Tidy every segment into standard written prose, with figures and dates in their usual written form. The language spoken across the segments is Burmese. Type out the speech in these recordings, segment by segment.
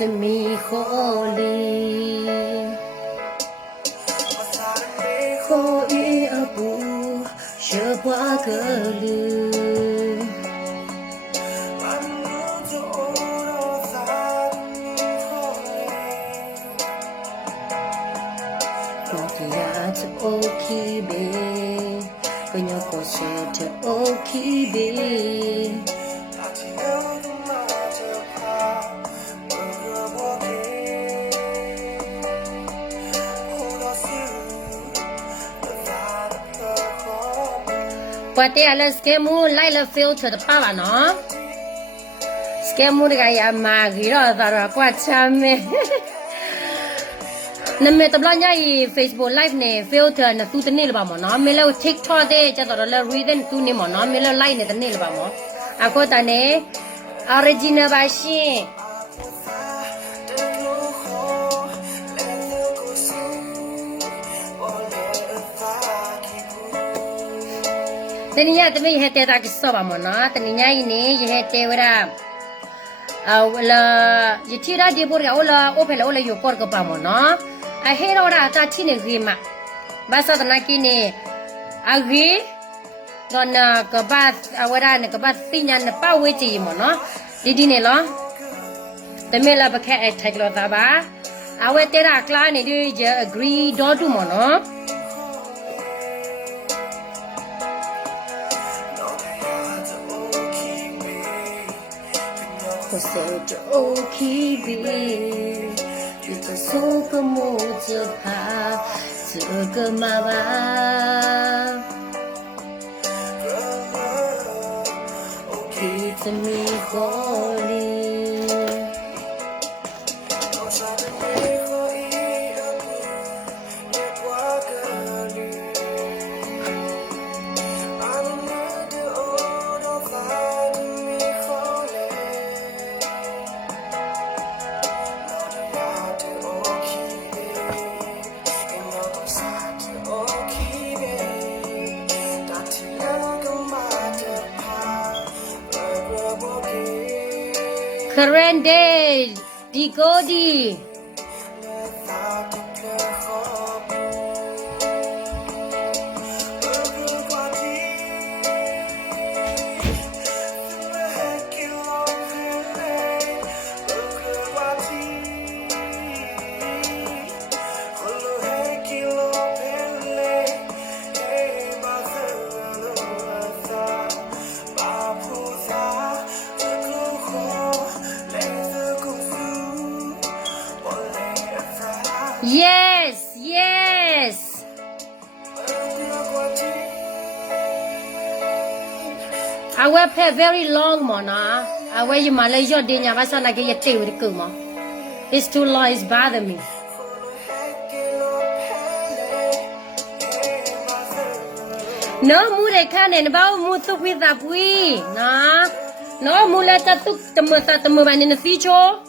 to me holy Holy abu shwa galu to okibe Kunyo koso to okibe Pwede ala skemu laila filter the pala no Skemu de kaya magiro tara kwa chame Na me tabla nya i Facebook live ne filter na tu tne le ba mo no me le TikTok de cha to le reason tu ne mo no me le like ne tne le ba mo a ko ta ne original ba shin tni ya tme he te ta ki so ba mo no tni nya i ne ye he te wara la ye ti ra de bor ya ola o phela ola yo kor ko pa mo no I hate all that tine grima. Basa na kini agi gonna kabat awara ne kabat tinya ne pa weji mo no. Didi ne lo. Temela ba kha attack lo ta ba. Awe tera kla ne di je agree do tu mo no. Koso to okibi 这首歌摸着它，这个妈妈。Keep me holy. Current day, Digodi. Yes, yes. I will pay very long mona. I will you Malaysia dinya basa na kaya te with kuma. It's too long, it's bother me. No mu de kan en ba mu tu with that we. Na. No mu la ta tu temu ban in the future.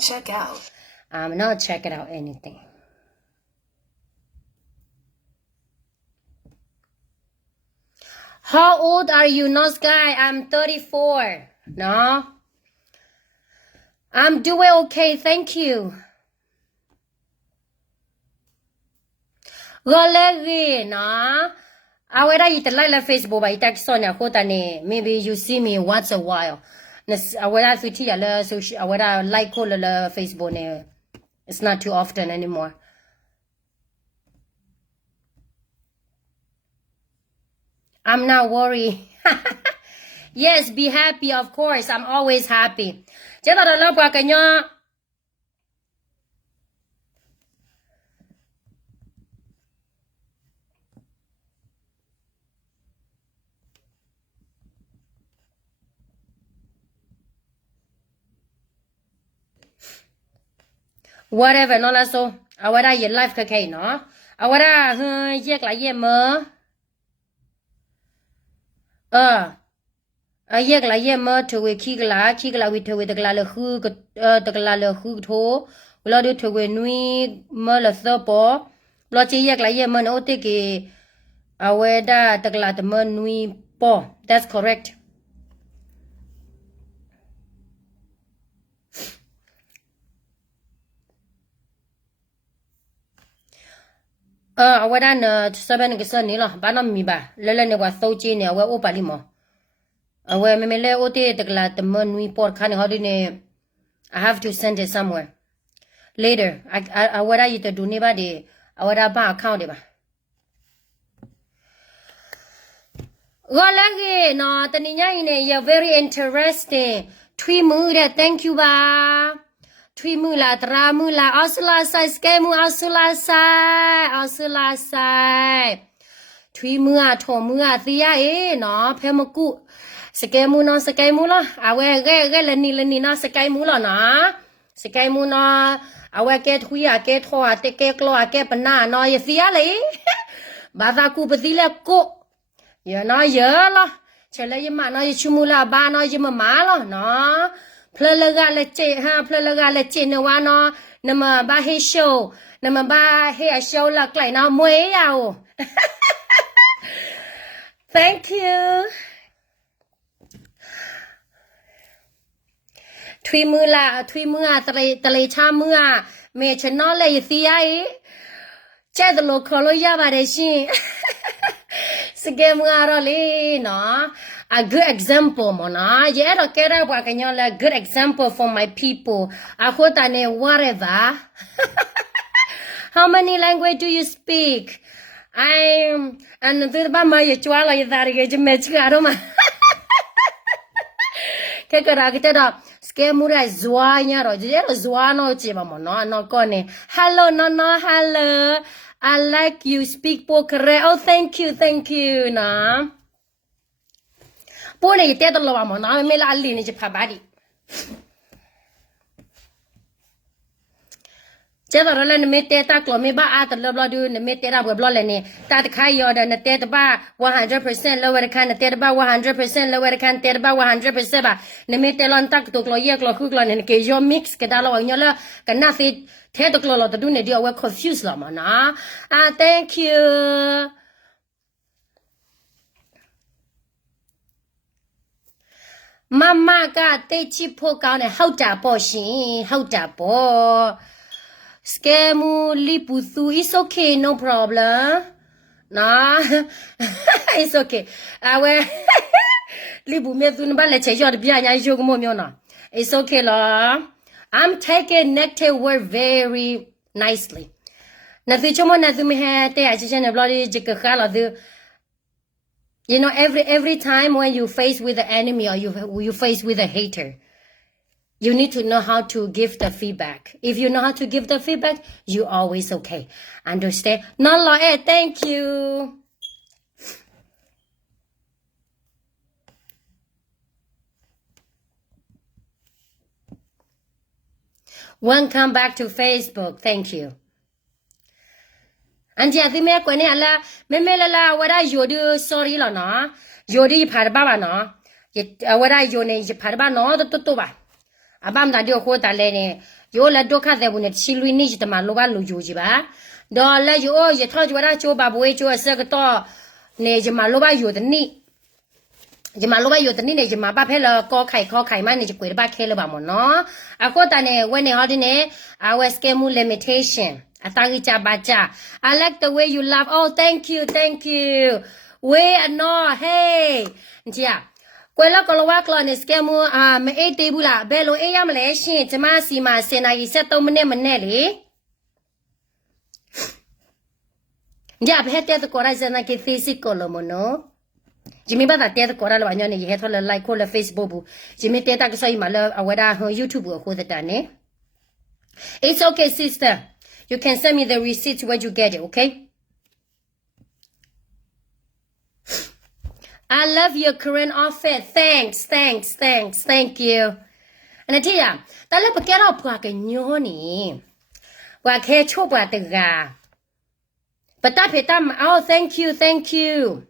Check out. I'm not checking out anything. How old are you, Nos guy? I'm 34. No. I'm doing okay, thank you. Golegi, no. I would like to like Facebook by text on your maybe you see me once a while. I would have to tell you, so I would like call Facebook. It's not too often anymore. I'm not worried. Yes, be happy, of course. I'm always happy. Whatever, no la so. Awara ye life kake no. Awara yek la ye mo. Yek la ye mo to we kigla we to we the gla le hu the gla le hu to lo do to we nui mo la so po lo chi yak la ye mo no te ke aweda takla te mo nui po that's correct aweda na saben ke san ni lo ba no mi ba le ne wa so chi ne awe o pa li mo awe me le o te takla te mo nui po kha ne ho ne I have to send it somewhere later I what are you to do ne ba de awada ba account de ba Golagi no tani nya ne you very interesting thui mu de thank you ba thui mu la tra mu la asula sai ske mu asula sai thui mu a tho mu a ti ya e no phe ma ku ske mu no ske mu la awe ge le ni no ske mu la na ske mu no awe ke thui a ke tho a te ke klo a ke pa na no ye ti ya le ba da ku pa ti le ko giờ nó giờ lo chờ lấy mà nó chum mula ba nó giờ mà má lo nó phơi là gà là chị ha phơi là gà là chị nó qua nó nằm mà ba hay show nằm mà ba hay show là cái nó mới ao thank you thui mưa tây cha mưa mẹ chân nó lấy gì ấy chạy từ lô khô lô ya bà đấy xin Sige mga li no a good example mo na ye ro kera ba kanyo la good example for my people a khota ne whatever how many language do you speak I'm and the ba ma ye chwa la ye da ge je me chi ro ma ke ra ke da ske mu ra zwa nya ro je ro zwa no chi ba mo no ko ne hello no hello I like you speak Pokere. Oh, thank you, na. Pone ite to lo mo na me la ali ni je phabadi. Je da le me te ta klo me ba a to lo du ne me te ra bo le ni. Ta ta khai yo da ne te ba 100% lower kan te ba 100% lower kan te ba 100% ba. Ne me te lon tak to klo ye klo khu klo ne ke yo mix ke da lo nyo la ka na fi thế được lo tao đun này đi ở confused lắm mà na thank you mama ka te chi pho cao này hậu trả bỏ xin hậu trả bỏ scam li pu su it's okay no problem na it's okay we li bu me tu ba le che yo de bia nya yo ko mo myo na it's okay la I'm taking negative word very nicely. Na tu chomo na tu me ha te a chichen na bloody jikakala du. You know every time when you face with the enemy or you face with a hater, you need to know how to give the feedback. If you know how to give the feedback, you always okay. Understand? No lo thank you. Welcome back to Facebook. Thank you. And yeah, the me kwani ala me la wada yodu sorry la na. Yodi phar ba na. Ye wada yone je phar ba no to ba. Abam da dio ho da le ne. Yo la do kha de bu ne chi lui ni ji ma lo ba lo yo ji ba. Do la yo ye tho ji wada cho ba bu we cho se ga to ne ji ma lo ba yo de ni. Ji ma lo ba yo de ni ne ji ma ba phe la ko khai ma ne ji kwe ba khe lo ba mo no. Akota ne when ne hodi ne our scheme limitation. Atagi cha ba cha. I like the way you laugh. Oh, thank you. We no hey. Njia. Kwe la ko lo wa klo ne scheme me e te bu la be lo e ya ma le shin ji ma si ma sin na yi 73 minute le. Njia phe te ko ra zana ke physical lo mo no. Jimmy ba da te ko ra lo ba nya ne ye tho le like ko le Facebook bu. Jimmy te ta ko sai ma le awada YouTube ko da ta ne. It's okay, sister. You can send me the receipt when you get it, okay? I love your current outfit. Thanks. Thank you. And I tell ya, ta le pa ke ro phwa ke nyo ni. Wa khe cho ba de ga. But ta phe tam oh thank you.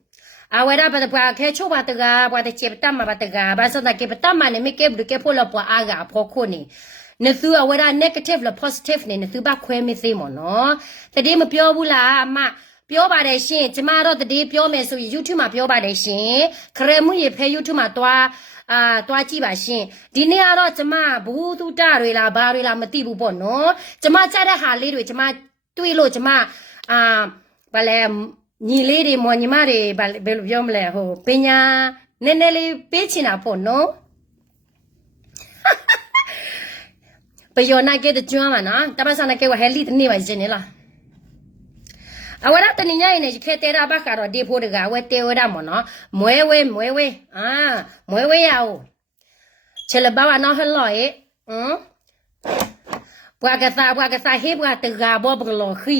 Awara ba ba ke cho ba de ga ba de che tam ba de ga ba so da ke tam ma ne me ke bu ke pho lo pa a ga pho kho ni. နေသူအဝရ negative လား positive နေသူဘာခွဲမသိမနော်တတိမပြောဘူးလားအမပြောပါတယ်ရှင်ကျမတော့တတိပြောမယ်ဆိုရင် YouTube မှာပြောပါတယ်ရှင်ခရမှုရေဖဲ YouTube မှာတွားကြည့်ပါရှင်ဒီနေ့ကတော့ကျမဘူးသူတတွေလားဘာတွေလားမသိဘူးပေါ့နော်ကျမကြားတဲ့ဟာလေးတွေကျမတွေးလို့ကျမဘာလဲညီလေးတွေမော်ညီမတွေဘယ်လိုပြောမလဲဟိုပညာနည်းနည်းလေးပေးချင်တာပေါ့နော်ပယောနာကေတကျွမ်းမနော်တပတ်စနာကေဝဟဲလီတနေပါရှင်လားအဝရတနိညာရင်ခေတေရာဘကတော့ဒီဖို့တကဝဲတေဝရမနော်မွဲဝဲမွဲဝဲမွဲဝဲရအောင်ချက်လဘာဝနော်ဟလောယေဘွာကစားဟေဘွာတကဘောဘကလောခီ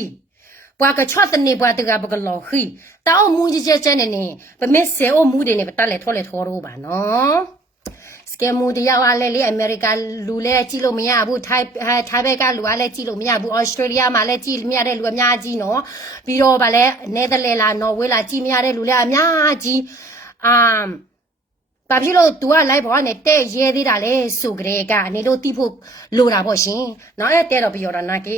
ဘွာကချော့တနေဘွာတကဘကလောခီတောက်မူကြီးကျနေနေပမစ်ဆေအိုမူတွေနေပတလဲထောလဲထောတော့ပါနော်စကမူတရားဝါလဲလေအမေရိကလူလဲကြည့်လို့မရဘူးထိုင်းဘက်ကလူကလည်းကြည့်လို့မရဘူးဩစတြေးလျမှာလည်းကြည့်မရတဲ့လူအများကြီးနော်ပြီးတော့ဗာလဲနယ်သာလန်လားနော်ဝေးလားကြည့်မရတဲ့လူလည်းအများကြီးဘာဖြစ်လို့ तू က live ဘောနဲ့တဲ့ရဲသေးတာလဲဆိုကြတဲ့ကနေလို့တီးဖို့လိုတာပေါ့ရှင်နော်အဲ့တဲ့တော့ပြောတာနာကေ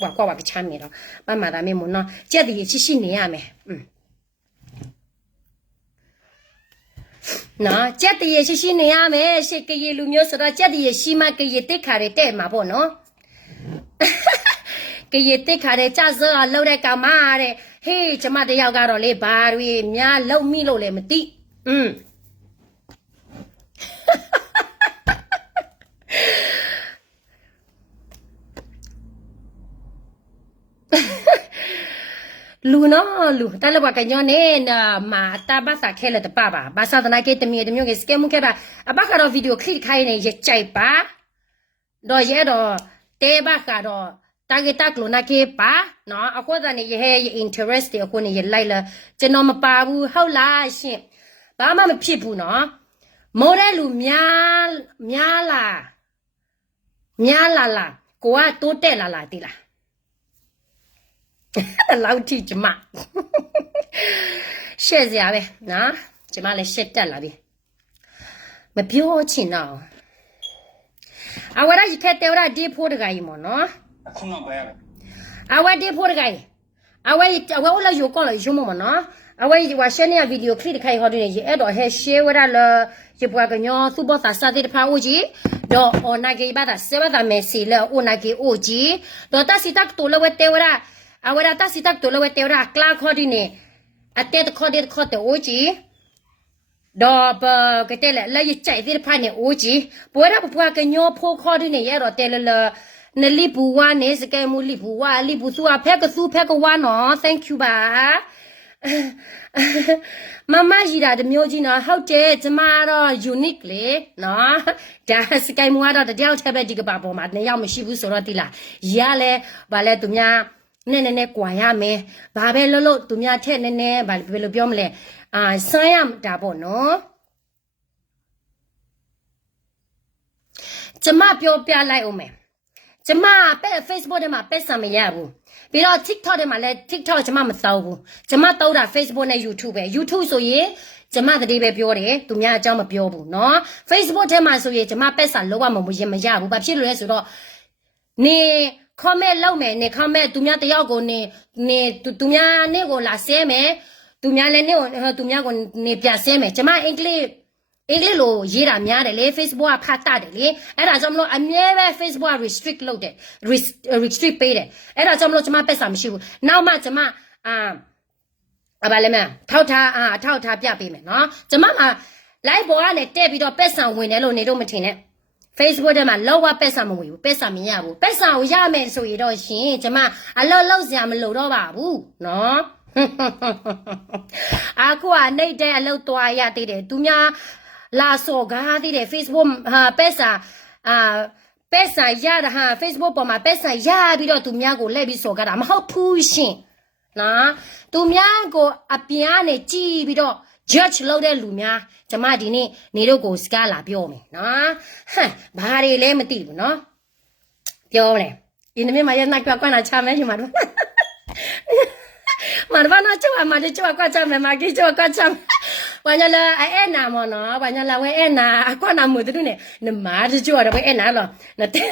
ဟွာကွာပါချမ်းမြေတော့မမသားမင်းမနော်ကြက်တီရှိနေရမယ်နော်ကြက်တရရှိနေရမယ်ရှစ်ကရေလူမျိုးဆိုတော့ကြက်တရရှိမှကရေတိတ်ခါရတဲ့မှာပေါ့နော်ကရေတိတ်ခါရကြစောလောက်တဲ့ကောင်မတဲ့ဟေးကျမတယောက်ကတော့လေဘာတွေများလုံမိလို့လည်းမသိလူနော်လူတလည်းဘာကညနေမာတာဘာသာခဲလက်တပါပါဘာသာတနာကေတမီတမျိုးကေစကဲမှုခဲပါအဘကတော့ဗီဒီယိုခလစ်ခိုင်းနေရကြိုက်ပါတော့ရဲတော့တဲဘကတော့တာဂက်တာကလိုနာကေပါနော်အခုတည်းနေရဲ interest တွေအခုနေရလိုက်လာကျွန်တော်မပါဘူးဟုတ်လားရှင်ဘာမှမဖြစ်ဘူးနော်မိုးတဲ့လူများလာကိုကတိုးတက်လာတိလားလောက်ထိကျမရှက်စရာပဲနော်ကျမလည်းရှက်တက်လာပြီမပြောချင်တော့အဝရရတဲ့ဝရဒီဖို့တကကြီးမနော်အခုနောက်ပဲအဝဒီဖို့တကကြီးအဝလာယူကောလာယူမနော်အဝဝါရှနေဗီဒီယိုခလစ်ခိုင်ဟော်ဒီနေအဲ့တော့ဟဲရှေဝရလာရပွားကညောသူဘောသာစာတိတဖာဦးကြီးတော့အနာကေဘာသာစေဘာသာမေစီလာအနာကေအိုကြီးတော့တစီတက်တူလဝတဲဝရအဝရတစီတက်တူလဝတဲဝရကလာခေါ်ဒီနေအတက်ခေါ်တဲ့အိုကြီးတော့ကတဲ့လဲရချိုက်တဲ့ဖာနေအိုကြီးပွဲရပွားကညောဖိုးခေါ်ဒီနေရတော့တဲလနလီဘူဝါနေစကဲမူလီဘူဝါလီဘူသူအဖက်ကသူဖက်ကဝါနော် thank you ပါမမကြီးတာတမျိုးကြီးနော်ဟုတ်တယ်ကျမတော့ unique လေနော်ဒါစကိုင်းမွားတော့တယောက်တစ်ပဲဒီကပါပေါ်မှာနှစ်ယောက်မရှိဘူးဆိုတော့တိလားရလဲဗာလဲသူများနဲ့ကွာရမယ်ဘာပဲလို့သူများထက်နည်းနည်းဗာဘယ်လိုပြောမလဲစမ်းရတာပေါ့နော်ကျမပြောပြလိုက်အောင်မယ်ကျမပဲ Facebook ထဲမှာပက်ဆံမရဘူးပြီးတော့ TikTok ထဲမှာလည်း TikTok ကျမမသောဘူးကျမတောက်တာ Facebook နဲ့ YouTube ပဲ YouTube ဆိုရင်ကျမတတိပဲပြောတယ်သူများအကြောင်းမပြောဘူးเนาะ Facebook ထဲမှာဆိုရင်ကျမပက်ဆံလုံးဝမရဘူးဘာဖြစ်လို့လဲဆိုတော့နေ comment လုပ်မယ်နေ comment သူများတယောက်ကိုနေသူများနေကိုလာဆဲမယ်သူများလည်းနေကိုသူများကိုနေပြဆဲမယ်ကျမအင်္ဂလိပ်လိုရေးတာများတယ်လေ Facebook ကဖတ်တတ်တယ်လေအဲ့ဒါကြောင့်မလို့အမြဲပဲ Facebook က restrict လုပ်တယ် restrict ပေးတယ်အဲ့ဒါကြောင့်မလို့ကျွန်မပက်စာမရှိဘူးနောက်မှကျွန်မဘာလဲမထောက်ထားပြပေးမယ်နော်ကျွန်မက live ပေါ်ကနေတက်ပြီးတော့ပက်စာဝင်တယ်လို့နေတော့မထင်နဲ့ Facebook ထဲမှာလောကပက်စာမဝင်ဘူးပက်စာမရဘူးပက်စာကိုရမယ်ဆိုရင်တော့ရှင်ကျွန်မအလောက်စရာမလိုတော့ပါဘူးနော်အခုကနေတဲ့အလောက်သွားရသေးတယ်သူများလာစော်ကားသေးတယ် Facebook ပက်စာရတာဟာ Facebook ပေါ်မှာပက်စာရပြီးတော့သူများကိုလက်ပြီးစော်ကားတာမဟုတ်ဘူးရှင်နော်သူများကိုအပြင်ကနေကြည်ပြီးတော့ judge လုပ်တဲ့လူများကျမဒီနေ့နေတို့ကိုစကားလာပြောမယ်နော်ဘာတွေလဲမသိဘူးနော်ပြောတယ်ဒီနေ့မှရနိုင်ကွာနာချမယ်ရှင်မတို့မနဘာနာချွာမတို့ချွာကွာချမယ်မကြီးချွာကွာချ ဘာညာလာအဲ့နာမနော်ဘာညာလာဝဲအဲ့နာအကွာနာမှုတူနေနမားကြောတော့ဝဲအဲ့နာလောနတဲ့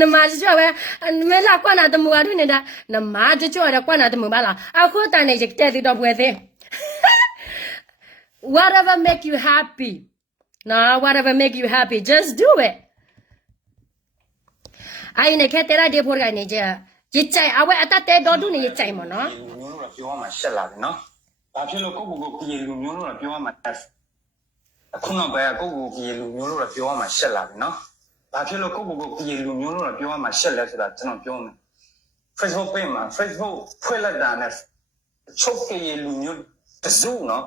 နမားကြောပဲမဲလာကွာနာတမှုအတူနေတာနမားကြောတော့ကွာနာတမှုပါလားအခုတန်နေကြတဲ့တော့ပွဲသေး whatever make you happy no whatever make you happy just do it အဲ့ဒီခက်တဲ့တဲ့ဖို့ကနေကြရစ်ချိုင်အဝဲအတတဲ့တော်တူနေရစ်ချိုင်မနော်မျိုးလို့ပြောရမှာရှက်လာတယ်နော်ဘာဖြစ်လို့ကိုပြေလူမျိုးလို့ပြောရမှာအခုနောက်ပိုင်းကိုပြေလူမျိုးလို့ပြောရမှာရှက်လာတယ်နော်ဘာဖြစ်လို့ကိုပြေလူမျိုးလို့ပြောရမှာရှက်လဲဆိုတာကျွန်တော်ပြောမယ် Facebook page မှာ Facebook ဖွင့်လိုက်တာနဲ့ချုပ်ပြေလူမျိုးတစုနော်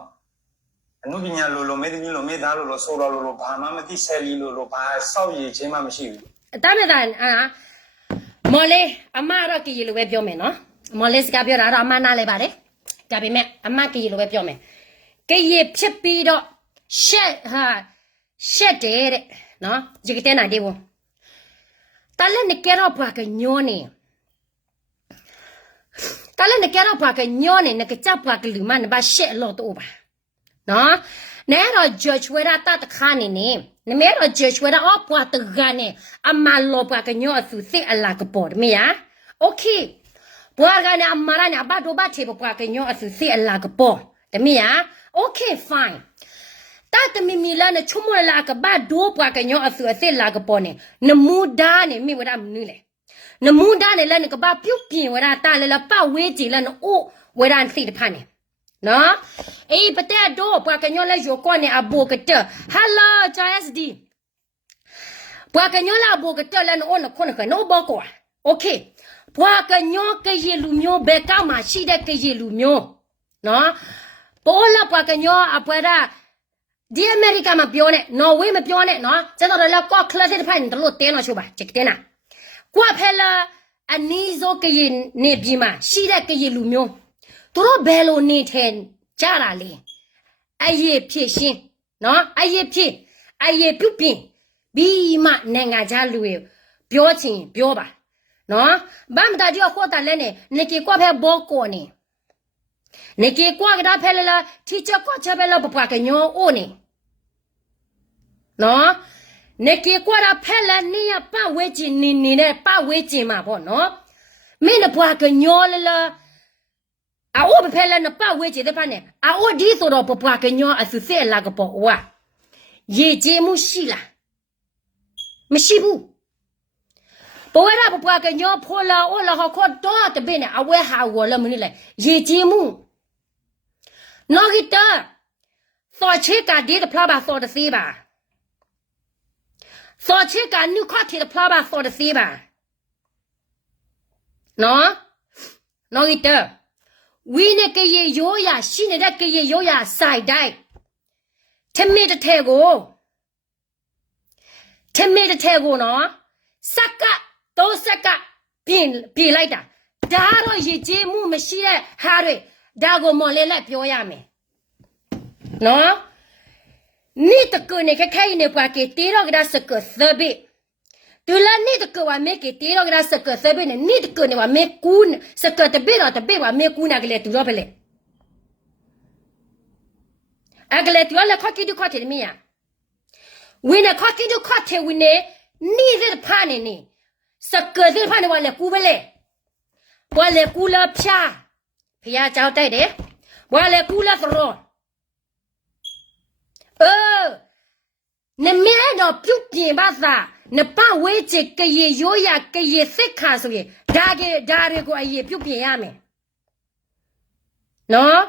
အနုပညာလိုမေတ္တာလိုမေတ္တာလိုဆိုတော်လိုဘာမှမသိဆယ်လီလိုဘာစောက်ရည်ချင်းမှမရှိဘူးအတမ်းနဲ့မော်လေးအမတော့ကြည်လိုပဲပြောမယ်နော်မော်လေးစကားပြောတာတော့အမနားလဲပါတယ်ဒါပေမဲ့အမကြည်လိုပဲပြောမယ်ကြည်ဖြစ်ပြီးတော့ရှက်တယ်တဲ့နော်ကြည်တဲ့နိုင်တယ်ဘုံတလည်းနေကြတော့ဘာကညောနေတလည်းနေကြတော့ဘာကညောနေငကကြဘာကလူမနဘာရှက်လို့တော့ပါနော်နဲတော့ judge ဝရတာတခါနေနေနမဲတော့ judge ဝရအပွားတကနေအမလောဘကညောသူစိအလာကပေါ်မယာ okay ဘွာကနေအမရညာဘာတော့ဘာထေဘပွားကညောသူစိအလာကပေါ်တမယာ okay fine တာတမီမီလာနဲ့ချုံမလာကဘာဒိုးပွားကညောအသူအစိလာကပေါ်နေနမူဒါနေမိဝရမနူးလေနမူဒါနေလည်းကဘာပြုတ်ပြင်ဝရတာလည်းပဝေးကြည်လည်းအိုးဝရန်စိတဖာနေနော်အေးပတဲ့တော့ပွားကညောလဲရောကောနေအဘောကတ hello JSD ပွားကညောလာဘောကတလဲနော်နခွန်းခနော်ဘောကွာ okay ပွားကညောကရေလူမျိုးဘယ်ကမှရှိတဲ့ကရေလူမျိုးနော်ပေါ်လာပွားကညောအပွားတာဒီအမေရိကမှာပြောနေနော်ဝေးမပြောနဲ့နော်ကျွန်တော်လည်းကော့ကလစ်ဖိုင်တို့တဲနော်ရှိပါချက်တဲနာကွာဖဲလာအနီးစောကရေနေပြီးမှရှိတဲ့ကရေလူမျိုးသူတို့ဘယ်လိုနေထဲကြတာလဲအရေးဖြစ်ရှင်းနော်အရေးဖြစ်အရေးပြုတ်ပြင်ပြီးမှနိုင်ငံခြားလူတွေပြောချင်ပြောပါနော်ဘာမှတာဒီခေါ်တာလဲနေကေကွာဖဲဘောကောနေကေကွာကဒါဖဲလာတီချာကွာချဘဲလာပပကညောအိုနေနော်နေကေကွာတာဖဲလာနေရပဝဲချင်နေနဲ့ပဝဲချင်မှာပေါ့နော်မင်းနပွားကညောလာအအိုဘဖဲလာနပဝဲချင်တဲ့ဖာနေအအိုဒီဆိုတော့ပပကညောအစုစဲလာကပေါ်ဝါရေချေမှုရှိလားမရှိဘူးပေါ်ရပပကညောဖောလာအိုလာခေါ်တော့တပင်းနဲ့အဝဲဟာဝလမနီလေရေချေမှုနော်ဂီတာစောချေကဒီတဖလာပါစောတသေးပါစောချေကနုခတ်တီတဖလာပါစောတသေးပါနော်ဂီတာဝီနေကရေရိုးရရှိနေတဲ့ကရေရိုးရစိုက်တိုင်းထမင်းတစ်ထည့်ကိုနော်စက်ကသုံးစက်ကပြင်လိုက်တာဒါတော့ရေကျေးမှုမရှိတဲ့ဟာတွေဒါကိုမော်လေးလိုက်ပြောရမယ်နော်နိတကုနေခဲနေပွားကေတီရောကဒါစကသဘေတူလာနိတကုဝါမေကေတီရောကဒါစကသဘေနဲ့နိတကုနေဝါမေကူးစကတဘေတော့တဘေဝါမေကူးနာကလေးတူတော့ပဲလေအကလေးတူလာခက်တူခက်တယ်မီယာဝင်းခက်တူခက်တယ်ဝင်းနေနေတဲ့ဖာနေနေစကတဲ့ဖာနေဝါလေကူပဲလေဝါလေကူလာဖြာဖျားကြောက်တိုက်တယ်ဝါလေကူလာသရောနမဲတော့ပြုတ်ပြင်ပါသာနပဝဲချေကရေရိုးရကရေစိတ်ခါဆိုရင်ဒါတွေကိုအရေးပြုတ်ပြင်ရမယ်နော်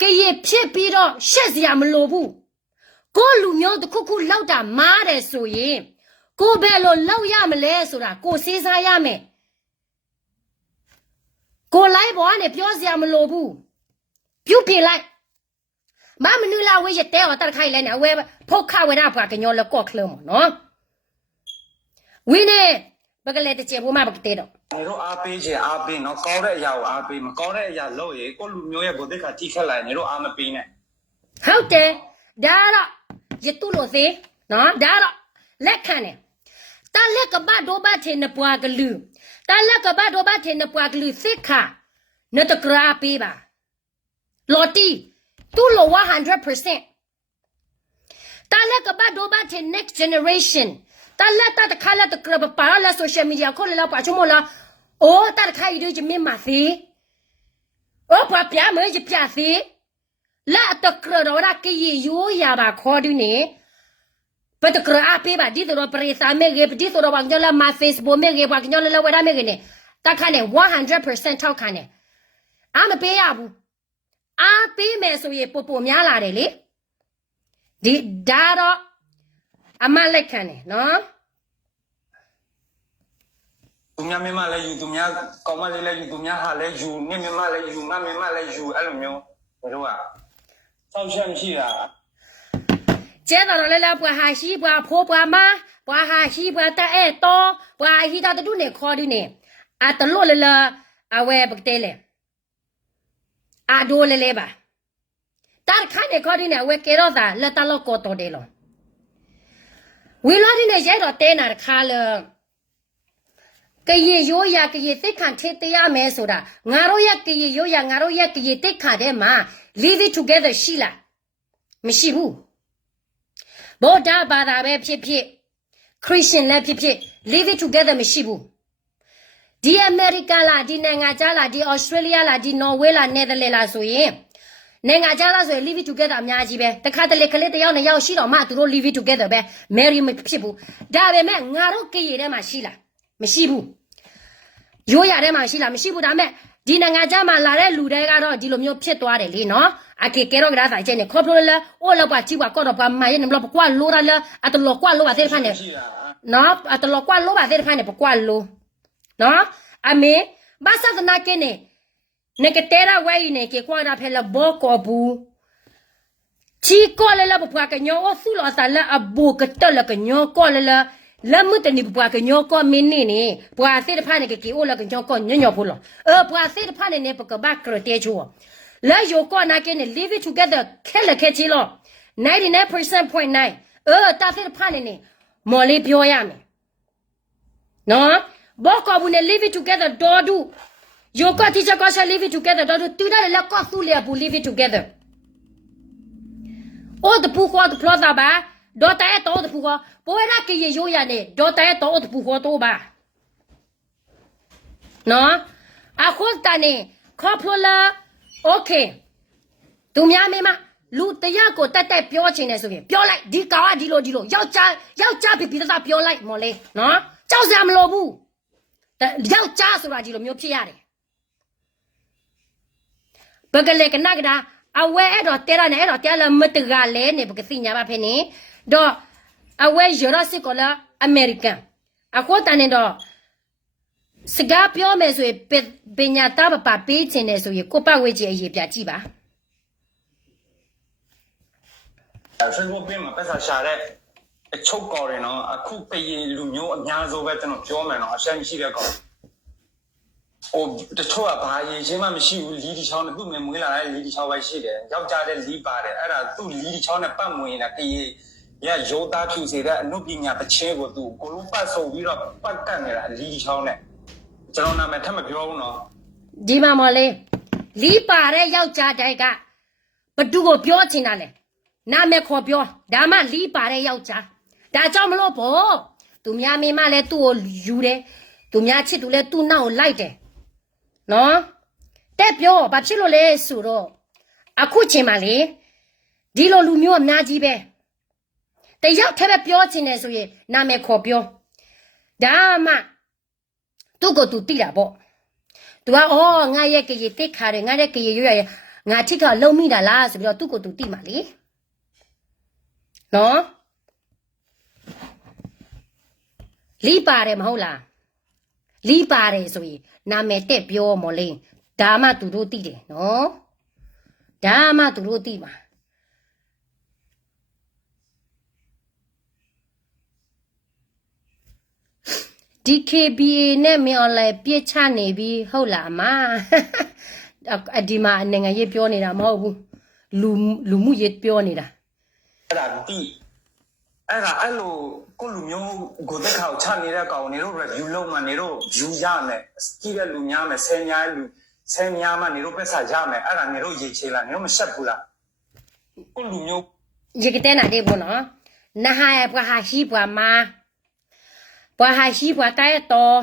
ကရေဖြစ်ပြီးတော့ရှက်စရာမလိုဘူးကိုလူမျိုးတစ်ခုလောက်တာမားတယ်ဆိုရင်ကိုဘယ်လိုလောက်ရမလဲဆိုတာကိုစေးစားရမယ်ကိုလိုက်ပေါ်ကနေပြောစရာမလိုဘူးပြုတ်ပြင်လိုက်မမနူလာဝေးရတဲ့တော့တခိုင်လဲနေအဝဲဖောက်ခဝဲတာဘာကညောလကော့ခလုံးမနော်ဝင်းနေဘကလေးတချေဘူးမဘကတဲ့တော့နေတော့အားပေးချင်အားပေးနော်ကောင်းတဲ့အရာကိုအားပေးမကောင်းတဲ့အရာလုပ်ရင်ကိုလူမျိုးရဲ့ဘုဒ္ဓခါတိခက်လာရင်နေတော့အားမပေးနဲ့ဟုတ်တယ်ဒါတော့ရတူလို့စေနော်ဒါတော့လက်ခံတယ်တလက်ကဘဒိုဘထေနပွားကလူတလက်ကဘဒိုဘထေနပွားကလူစိခါနတကရာပေးပါ Loti, tu lo 100%. Tala ka ba do ba te next generation. Tala ta ta kala ta kra pa la social media ko la pa chumo la. O ta ka yi ji mi ma si. O pa pya me ji pya si. La ta kra ro ra ke yi yo ya ba kho du ni. Pa ta kra a pe ba di ro pre sa me ge di ro ba nyo la ma Facebook me ge ba nyo la wa da me ge ne. Ta ka ne 100% ထောက်ခံတယ်။အားမပေးရဘူး။အားပေးမယ်ဆိုရင်ပိုများလာတယ်လေ။ဒီဒါတော့အမလက်ခံတယ်နော် သူများမင်းမလည်းယူသူများကောင်မလေးလည်းယူသူများဟာလည်းယူနင့်မင်းမလည်းယူငါမင်းမလည်းယူအဲ့လိုမျိုးတို့ကစောက်ချက်မရှိတာ ။ကျဲတော်လည်းပွားဟာရှိပွားဖိုးပွားမပွားဟာရှိပွားတဲ့အဲ့တော့ပွားဟိတာတူနေခေါ်ဒီနေအတလို့လေအဝဲပကတဲလေအဒိုလေလေပါတာခါနေခေါ်ဒီနေဝဲကေရောတာလက်တလောက်ကောတော်တယ်လို့ဝီလာဒီနေရဲတော့တဲနာခါလေကရေရိုးရကရေသိခံထေးတရားမဲဆိုတာငါတို့ရဲ့ကရေရိုးရငါတို့ရဲ့ကရေသိခါတဲ့မှာ live it together ရှိလားမရှိဘူးဗုဒ္ဓဘာသာပဲဖြစ်ဖြစ် Christian လည်းဖြစ်ဖြစ် live it together မရှိဘူးဒီအမေရိကန်လားဒီနိုင်ငံခြားလားဒီ Australia လားဒီ Norway လား Netherlands လားဆိုရင်နိုင်ငံခြားလားဆိုရင် live it together အများကြီးပဲတခါတလေကလေးတယောက်နဲ့ယောက်ရှိတော့မှသူတို့ live it together ပဲ marry မဖြစ်ဘူးဒါပေမဲ့ငါတို့ကရေထဲမှာရှိလားမရှိဘူးရိုးရထဲမှာရှိလားမရှိဘူးဒါပေမဲ့ဒီနိုင်ငံခြားမှာလာတဲ့လူတွေကတော့ဒီလိုမျိုးဖြစ်သွားတယ်လေနော်အကေကေရောကရာဆိုင်ချင်းနဲ့ခေါ်လို့လဲအိုးလောက်ပါကြည့်ပါကတော့ပါမိုင်းနဲ့မလို့ကွာလိုရလဲအတလောကွာလိုပါသေးခါနဲ့နော်အတလောကွာလိုပါသေးခါနဲ့ကွာလိုနော်အမေဘာသာသနာကင်းနေကတဲရဝဲနေကေကွာရဖဲလဘောကောဘူးချီကောလဲလဘပွားကညောဆူလောဆာလအဘူကတလကညောကောလဲလမတနီဘွားကညောကောမင်းနေဘွားစေတဖာနေကေအိုလကညောကောညညောဘူးလောဘွားစေတဖာနေပကဘကရတေချူလာယောကောနာကင်း live it together ခဲလခဲချီလော 99.9 တာစေတဖာနေမော်လေးပြောရမယ်နော်ဘောကောဘူးနေ live it together တော်ဒူယောကောတိချကောရှာ live it together တော်ဒူတူတယ်လက်ကောသူလေဘူး live it together အိုတပူခေါ်တဖလာတာပါဒေါ်တဲ့တော့တပူခေါ်ပေါ်ရကရေရိုးရနေဒေါ်တဲ့တော့တပူခေါ်တော့ပါနော်အခုတန်နေခေါ်ဖလာโอเคသူများမင်းမလူတယောက်ကိုတက်တက်ပြောချင်တယ်ဆိုရင်ပြောလိုက်ဒီကောင်ကဒီလိုယောက်ျားပြသားပြောလိုက်မော်လေးနော်ကြောက်စရာမလိုဘူးယောက်ျားဆိုတာဒီလိုမျိုးဖြစ်ရတယ်ဘဂလေကနကဒါအဝဲအဲ့တော့တဲရနဲ့အဲ့တော့တဲလာမတကလဲနေဘကစီညာပါဖဲနေတော့အဝဲယူရိုစစ်ကလာအမေရိကန်အခုတန်နေတော့စကားပြောမယ်ဆိုရင်ပညာသားပပေးချင်တယ်ဆိုရင်ကိုပဝေးကြီးအရေးပြကြည့်ပါဆွေးနွေးပေးမှာပတ်စာရှာတဲ့အချုပ်ကော်တယ်နော်အခုကရင်လူမျိုးအများဆုံးပဲကျွန်တော်ပြောမယ်နော်အရှမ်းမရှိတဲ့ကောင်ဟိုတချို့ကဘာရင်ရှင်းမှမရှိဘူးလီဒီချောင်းနဲ့သူ့ငယ်မွေးလာတဲ့လီဒီချောင်းပဲရှိတယ်ယောက်ျားတဲ့လီပါတယ်အဲ့ဒါသူ့လီဒီချောင်းနဲ့ပတ်မွေးနေတာကရင်ရရိုးသားဖြူစေတဲ့အနုပညာတစ်ချင်းကိုသူကိုလုံးပတ်ဆုံပြီးတော့ပတ်ကတ်နေတာလီဒီချောင်းနဲ့ကျွန်တော်နာမည်ထပ်မပြောဘူးနော်ဒီမှာမော်လေးလီပါတဲ့ယောက်ျားတိုက်ကဘသူကိုပြောချင်တာလဲနာမည်ခေါ်ပြောဒါမှလီပါတဲ့ယောက်ျားဒါကြောင့်မလို့ပေါ့သူများမင်းမလဲသူ့ကိုယူတယ်သူများချစ်သူလဲသူ့နောက်ကိုလိုက်တယ်နော်တက်ပြောဘာဖြစ်လို့လဲဆိုတော့အခုချိန်မှာလေဒီလိုလူမျိုးအများကြီးပဲတယောက်တည်းပဲပြောချင်တယ်ဆိုရင်နာမည်ခေါ်ပြောဒါမှသူ့ကိုသူတိတာပေါ့သူကအော်ငါရဲ့ကရေတိတ်ခါတယ်ငါရဲ့ကရေရွရရဲ့ငါထိကလုံမိတာလားဆိုပြီးတော့သူ့ကိုသူတိမှာလေနော်လီပါတယ်မဟုတ်လားလီပါတယ်ဆိုရင်နာမည်တက်ပြောမော်လင်းဒါမှသူတို့သိတယ်နော်ဒါမှသူတို့သိမှာဒီ KBA နဲ့မင်း online ပြစ်ချနေပြီဟုတ်လားမဒီမှာနိုင်ငံရေးပြောနေတာမဟုတ်ဘူးလူမှုရေးပြောနေတာအဲ့ဒါတိအဲ့ဒါအဲ့လိုကိုလူမျိုးကိုတက်ခေါချနေတဲ့ကောင်နေတို့ review လုပ်မှနေတို့ view ရမယ်ကြည့်တဲ့လူများမယ်ဆယ်များလူ ဆယ်များမှနေတို့ပဲစားရမယ်အဲ့ဒါနေတို့ရေချေလာနေတို့မဆက်ဘူးလားကိုလူမျိုး ရေကတဲ့နာတဲ့ဘောနော်နာဟာဘွာဟာရှိဘွာမာဘွာဟာရှိဘွာတဲ့တော့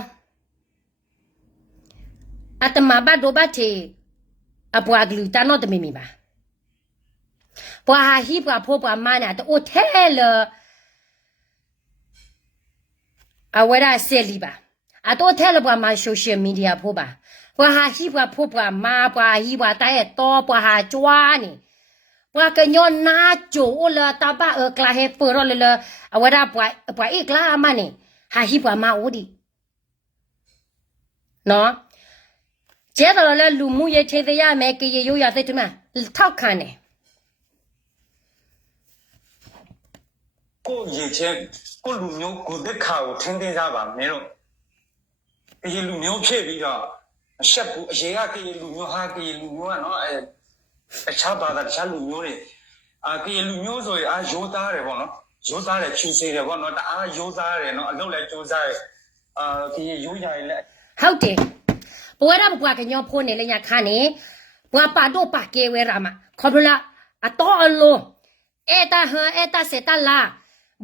အတမဘတ်ဒိုဘတ်တီအဘွာဂလူတာနော်တမီမီပါဘွာဟာရှိဘွာဖိုးဘွာမာနာတိုထဲလအဝရဆယ်လီပါအတိုထဲလဘွာမာဆိုရှယ်မီဒီယာဖိုးပါဘွာဟာရှိဘွာဖိုးဘွာမာဘွာဟီဘွာတဲ့တော့ဘွာဟာကြွားနေဘွာကညောနာဂျိုလာတဘကလာဟေပရောလလအဝရဘွာဘွာအိကလာမနေဟာရှိဘွာမာအိုဒီနော်ကျဲတော်လည်းလူမှုရေးထေးရမယ်ကြေရိုးရသိတယ်မထောက်ခံတယ် ကိုရေချဲကိုလူမျိုးကိုတက်ခါကိုထင်းထင်းကြပါမင်းတို့အရင်လူမျိုးဖြစ်ပြီးတော့အဆက်ဘူးအရင်ကကြေလူမျိုးဟာကြေလူမျိုးကနော်အခြားဘာသာတခြားလူမျိုးတွေကြေလူမျိုးဆိုရင်ရိုးသားတယ်ပေါ့နော်ရိုးသားတယ်ချူစေတယ်ပေါ့နော်တအားရိုးသားတယ်နော်အလုပ်လည်းကြိုးစားတယ်ကြေရိုးရည်လည်း ဟုတ်တယ်ဘွာရဘွာကညောဖိုးနေလေညာခါနေဘွာပါတော့ပါကေဝဲရမှာခေါ်ဘလာအတော်အလုံးအေတာဟန်အေတာစတာလာ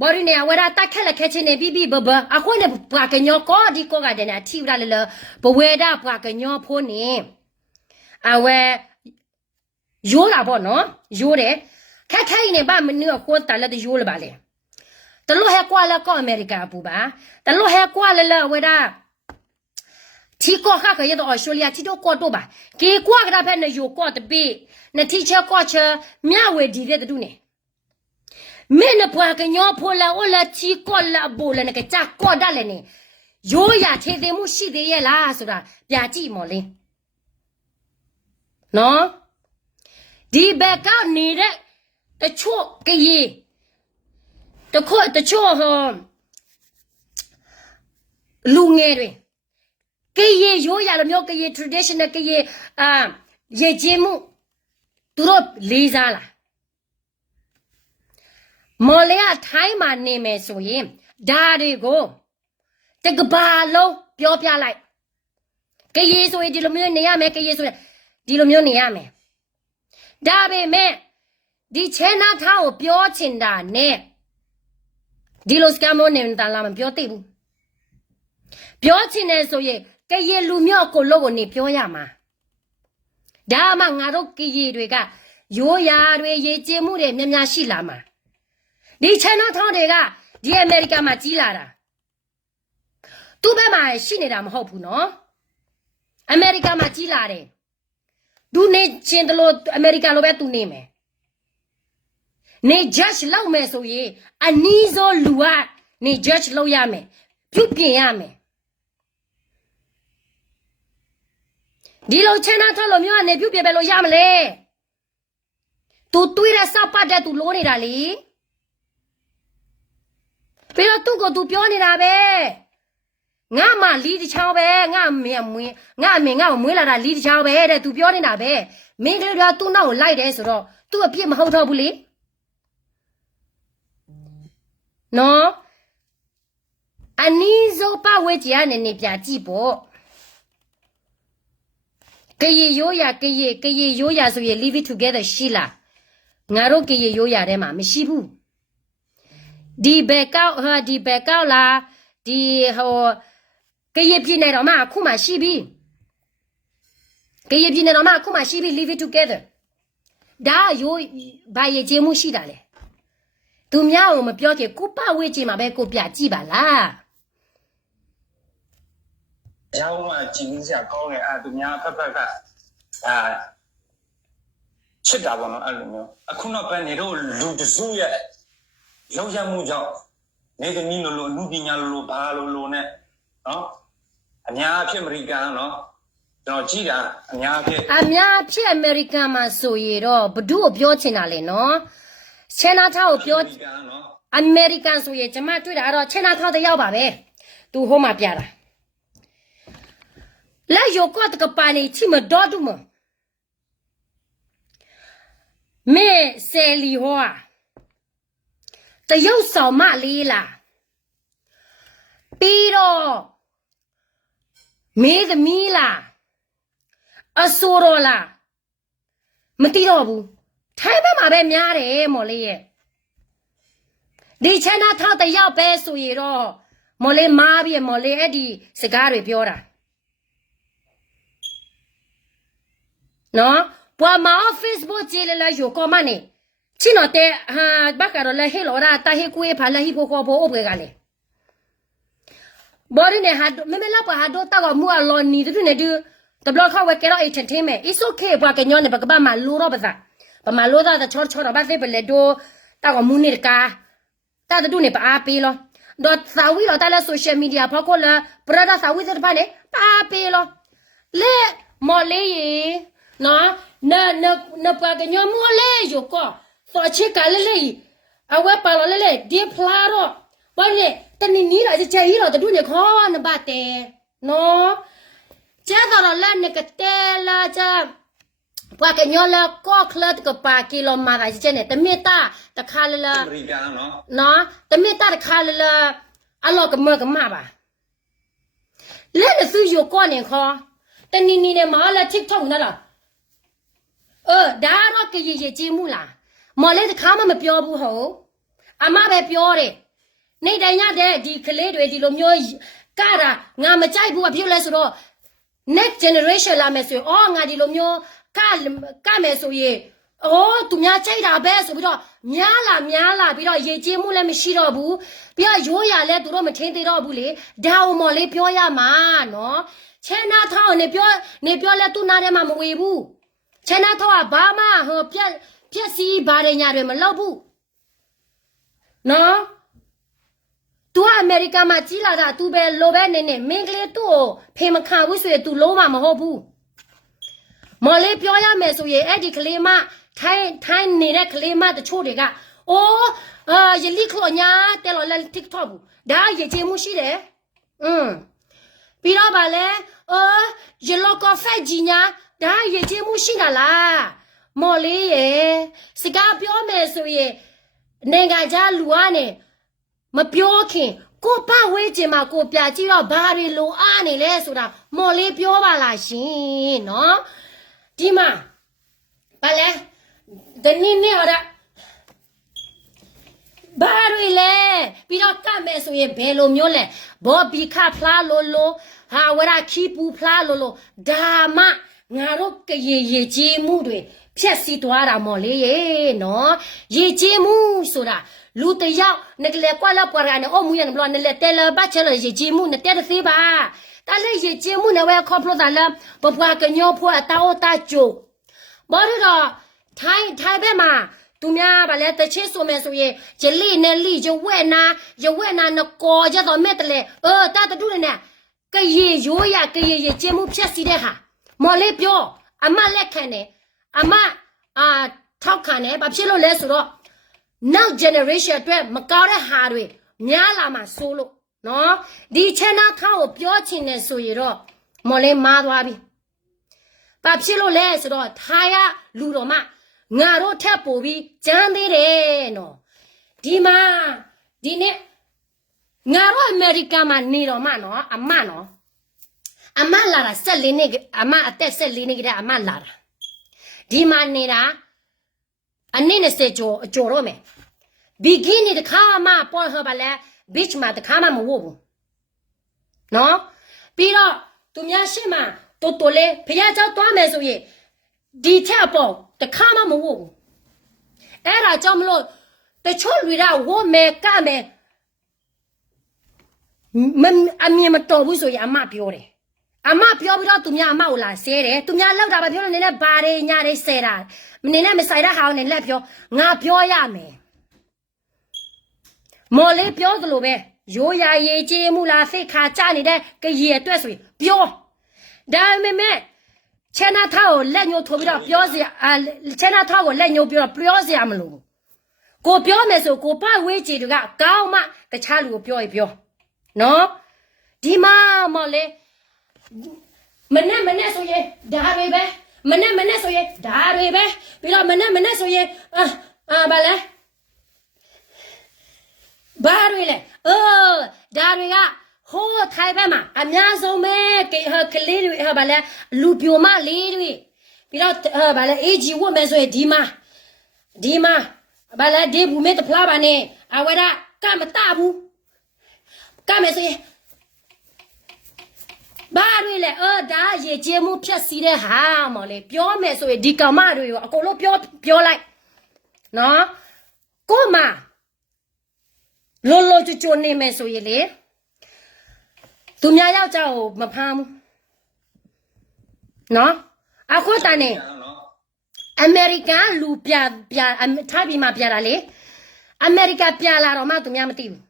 ဘော်ရီနေဝရတာခက်လက်ခဲချင်းနေပြီးဘဘအခုနေဘွာကညောကောဒီကောကတဲ့နာထီရလေဘဝဲတာဘွာကညောဖိုးနေအဝဲရိုးလာပေါ့နော်ရိုးတယ်ခက်ခဲနေပါမနည်းကိုတလည်းရိုးလပါလေတလို့ဟဲကွာလာကောအမေရိကပူပါတလို့ဟဲကွာလေဝဲတာทีก็ข้าก็ยังต้องออสเตรเลียที่ต้องกอดตัวบ่าเกี่ยกว่าก็ได้เพื่อนอยู่กอดบีนาทีเชื่อกอดเชื่อเมียเวดีเด็ดดูเนี่ยเมื่อเนี่ยพอกันย้อนพอแล้วโอ้ละทีกอดละบูละเนี่ยก็จักกอดได้เลยเนี่ยโยอยากเทเดมุชีเดียล่ะสุดาอย่าจี้หมอเลยเนาะดีเบก้านี่แหละแต่ชั่วก็ยีแต่ข้อแต่ชั่วฮะลุงเงี้ยด้วยကရေရိုးရလိုမျိုးကရေ traditional ကရေရေကျင်းမှုသူတို့လေးစားလားမော်လရထိုင်းမှာနေမယ်ဆိုရင်ဒါတွေကိုတကဘာလုံးပြောပြလိုက်ကရေဆိုရင်ဒီလိုမျိုးနေရမယ်ကရေဆိုရင်ဒီလိုမျိုးနေရမယ်ဒါပေမဲ့ဒီချဲနာထောင်းကိုပြောချင်တာနဲ့ဒီလိုစကမောနေတာလာမပြောသိဘူးပြောချင်တယ်ဆိုရင်ကရေလူမျိုးကိုလို့ကိုနေပြောရမှာဒါမှငါတို့ကရေတွေကရိုးရာတွေရေကျင်းမှုတွေများများရှိလာမှာဒီချမ်းသာထောင်းတွေကဒီအမေရိကန်မှာကြီးလာတာသူ့ဘက်မှာရှိနေတာမဟုတ်ဘူးနော်အမေရိကန်မှာကြီးလာတယ်သူနေချင်းတလို့အမေရိကန်လိုပဲသူနေမယ်နေ judge လောက်မယ်ဆိုရင်အနီးဆုံးလူကနေ judge လောက်ရမယ်ပြုပြင်ရမယ်ဒီလိုချမ်းသာထောင်းလိုမျိုးကနေပြုတ်ပြပဲလို့ရမလဲသူတွေးရစပတ်တဲ့သူလိုနေတာလေပြီးတော့သူ့ကိုသူပြောနေတာပဲငါမှလီးတစ်ချောင်းပဲငါမင်းမွေးငါအမေငါ့ကိုမွေးလာတာလီးတစ်ချောင်းပဲတဲ့သူပြောနေတာပဲမင်းတို့ကသူ့နောက်ကိုလိုက်တယ်ဆိုတော့သူ့အပြစ်မဟုတ်တော့ဘူးလေနော်အနီးဆုံးပတ်ဝဲကြီးကနေနေပြကြည့်ပေါ့ကရေရိုးရကရေရိုးရဆိုရင် live it together ရှိလားငါတို့ကရေရိုးရထဲမှာမရှိဘူးဒီဘက်ကောက်ဒီဘက်ကောက်လားဒီဟိုကရေပြင်းနေတော့မှအခုမှရှိပြီကရေပြင်းနေတော့မှအခုမှရှိပြီ live it together ဒါရိုးဘာရေချင်းမှုရှိတာလေသူများကိုမပြောချင်ကိုပဝေးချင်မှာပဲကိုပြကြည့်ပါလား ကျောင်းမှာကြည်စရာကောင်းတယ်သူများဖက်ဖက်ကချစ်တာပေါ့နော်အဲ့လိုမျိုးအခုနောက်ပိုင်းနေတော့လူတစုရဲ့လောက်ရမှုကြောင့်နေသမီးလိုအမှုပညာလိုဘာလိုနဲ့နော်အများအဖြစ်အမေရိကန်နော်ကျွန်တော်ကြည့်တာအများအဖြစ်အမေရိကန်မှာဆိုရတော့ဘဒုကိုပြောချင်တာလေနော်ချန်နာထောက်ကိုပြောအမေရိကန်ဆိုရင်ကျမတွေ့တာကတော့ချန်နာထောက်တယောက်ပါပဲသူဟိုမှာပြတာလာယောကတ်ကပန်နေချိမဒေါ်ဒူမမေဆယ်လီဟောတရုတ်ဆောင်မလေးလားပြီးတော့မေသမီးလား Asorola. Matirobu. Time ma be miare, Molly. The China taught the yaw best to ye all. Molly Mabi and Molly Eddie, cigar piora. No? Pwa ma office bo jile la yo ko money. Chino te ha bakaro la helora ta he kue pala hipo ko bo obregale. Body ne had memela pa hado ta go mu alon ni du ne du the block how we get entertainment. It's okay bwa ke nyon ne ba ba ma lu ro ba sa. Ba ma lu da the chor chor ba se be le do ta go mu ni ka. Ta du ne ba a pe lo. Do sa wi lo ta la social media pa ko la brother sa wi se ba ne pa pe lo. Le mo le yi no na pa ke nyon mo le yo ko. So che ka le a we pa lo le di pla ro. Ba ne tani ni la che yi lo ta du ne kho na ba te. No. Cha da la ne ka te la cha. Pwa ke nyon la ko klat ko pa ki lo ma da che ne te me ta ta kha la. America no. No, te me ta kha la a lo ka ma ba. Le le su yo ko ne kho. Tani ni ne ma la TikTok na la. ဒါတော့ကရေရေကြီးမှုလားမော်လေးတစ်ခါမှမပြောဘူးဟုတ်အမပဲပြောတယ်နေတိုင်ရတဲ့ဒီကလေးတွေဒီလိုမျိုးကတာငါမကြိုက်ဘူးအဖြစ်လဲဆိုတော့ next generation လာမယ်ဆိုရင်အော်ငါဒီလိုမျိုးကမယ်ဆိုရင်အော်သူများကြိုက်တာပဲဆိုပြီးတော့များလာပြီးတော့ရေကြီးမှုလည်းမရှိတော့ဘူးပြီးတော့ရိုးရလဲသူတို့မထင်းသေးတော့ဘူးလေဒါအောင်မော်လေးပြောရမှာနော်ချဲနာထောင်းနေပြောလဲသူ့နားထဲမှာမဝေဘူး China thoa Bama ho piasi bare nyare malabu. No? Tu America ma chila da tu be lobe nene mingle tu payment kan wiswe tu loma mahobu. Mole pyoya me so ye edi klema thai ne de klema de cho de ga. Oh ye li klo nya te lo la TikTok. Da ye je mu shi de. Pi do ba le ye lo ko fa ji nya ဒါရေချင်းမှုရှိတာလားမော်လေးရေစကားပြောမယ်ဆိုရင်နိုင်ငံခြားလူကနေမပြောခင်ကိုပတ်ဝေးခြင်းမှာကိုပြကြည့်တော့ဘာတွေလိုအားနေလဲဆိုတာမော်လေးပြောပါလားရှင်နော်ဒီမှာဘာလဲဒီနေ့ဟောတာဘာတွေလဲပြီးတော့ကတ်မယ်ဆိုရင်ဘယ်လိုမျိုးလဲဘောဘီခဖလားလိုဟာဝရခီပူဖလားလိုဒါမှ ငါတို့ကရေကြီးမှုတွေဖြက်စီးသွားတာမော်လေးရေနော်ရေကြီးမှုဆိုတာလူတယောက်နဲ့လေကွာလာပွားရနဲ့အမှုရနဲ့ဘလို့နဲ့တဲလဘချဲရေကြီးမှုနဲ့တဲတသေးပါတားလေရေကြီးမှုနဲ့ဝဲခေါပလို့တာလားဘပွားကညောဖွာတာဝတာကျိုဘောရတော့ထိုင်ဘက်မှာသူများဗာလဲတချစ်ဆိုမယ်ဆိုရင်ဂျလီနဲ့လီရွဲ့နာနကောကြတော့မဲ့တလေတာတူနဲ့ကရေရိုးရကရေကြီးမှုဖြက်စီးတဲ့ဟာ မော်လေးပြောအမလက်ခံတယ်အမထောက်ခံတယ်ဘာဖြစ်လို့လဲဆိုတော့ now generation အတွက်မကောင်းတဲ့ဟာတွေများလာမှာစိုးလို့နော်ဒီ channel ထောက်ကိုပြောချင်တယ်ဆိုရင်တော့မော်လေးမားသွားပြီဘာဖြစ်လို့လဲဆိုတော့ထားရလူတော်မငါတို့ထက်ပိုပြီးကြမ်းသေးတယ်နော်ဒီမှာဒီနေ့ငါတို့အမေရိကန်မှာနေတော်မနော်အမနော် အမလာတာ14နှစ်အမအသက်14နှစ်ကတည်းကအမလာတာဒီမှာနေတာအနည်း20ကျော်တော့မယ်ဘီဂီနီတခါမှပေါ်ဟပါလဲ beach မှာတခါမှမဝတ်ဘူးနော်ပြီးတော့သူများရှေ့မှာတော်လေးဖျားเจ้าသွားမယ်ဆိုရင်ဒီထက်ပေါ့တခါမှမဝတ်ဘူးအဲ့ဒါကြောင့်မလို့တချို့လူတွေကဝတ်မယ်ကမယ်အမြင်မတော်ဘူးဆိုရင်အမပြောတယ် အမပြောပြီးတော့သူများအမကိုလာဆဲတယ်သူများလောက်တာပဲပြောလို့နေနဲ့ဘာတွေညာတွေဆဲတာနေနဲ့မဆိုင်တဲ့ဟာကိုနေလက်ပြောငါပြောရမယ်မော်လေးပြောသလိုပဲရိုးရာရေးကြီးမှုလားစိတ်ခါကြနေတဲ့ကရေအတွက်ဆိုရင်ပြောဒါပေမဲ့ချမ်းသာထားကိုလက်ညှိုးထိုးပြီးတော့ပြောစရာချမ်းသာထားကိုလက်ညှိုးပြီးတော့ပြောစရာမလိုကိုပြောမယ်ဆိုကိုပဝေးကြီးတွေကကောင်းမှတခြားလူကိုပြောရင်ပြောနော်ဒီမှာမော်လေး မနဲ့ဆိုရင်ဒါတွေပဲမနဲ့ဆိုရင်ဒါတွေပဲပြီးတော့မနဲ့ဆိုရင်ဘာလဲဘာတွေလဲဒါတွေက ဟိုးထိုင်ဘက်မှာအများဆုံးပဲကလေးတွေဟာဗာလဲလူပြိုမလေးတွေပြီးတော့ဗာလဲအေဂျီဝတ်မယ်ဆိုရင်ဒီမှာဗာလဲဒီဘူးမေတဖလာပါနဲ့အဝရကမတဘူးကမယ်ဆိုရင်ဘာတွေလဲဒါရေကျေမှုဖြတ်စီတဲ့ဟာမော်လေပြောမယ်ဆိုရင်ဒီကောင်မတွေကိုအကုန်လုံးပြောလိုက်နော်ကိုမလောချွနေမယ်ဆိုရင်လေသူများယောက်ျားကိုမဖမ်းဘူးနော်အခုတန်းနေအမေရိကန်လူပြထားပြီးမှပြတာလေအမေရိကန်ပြလာတော့မှသူများမသိဘူး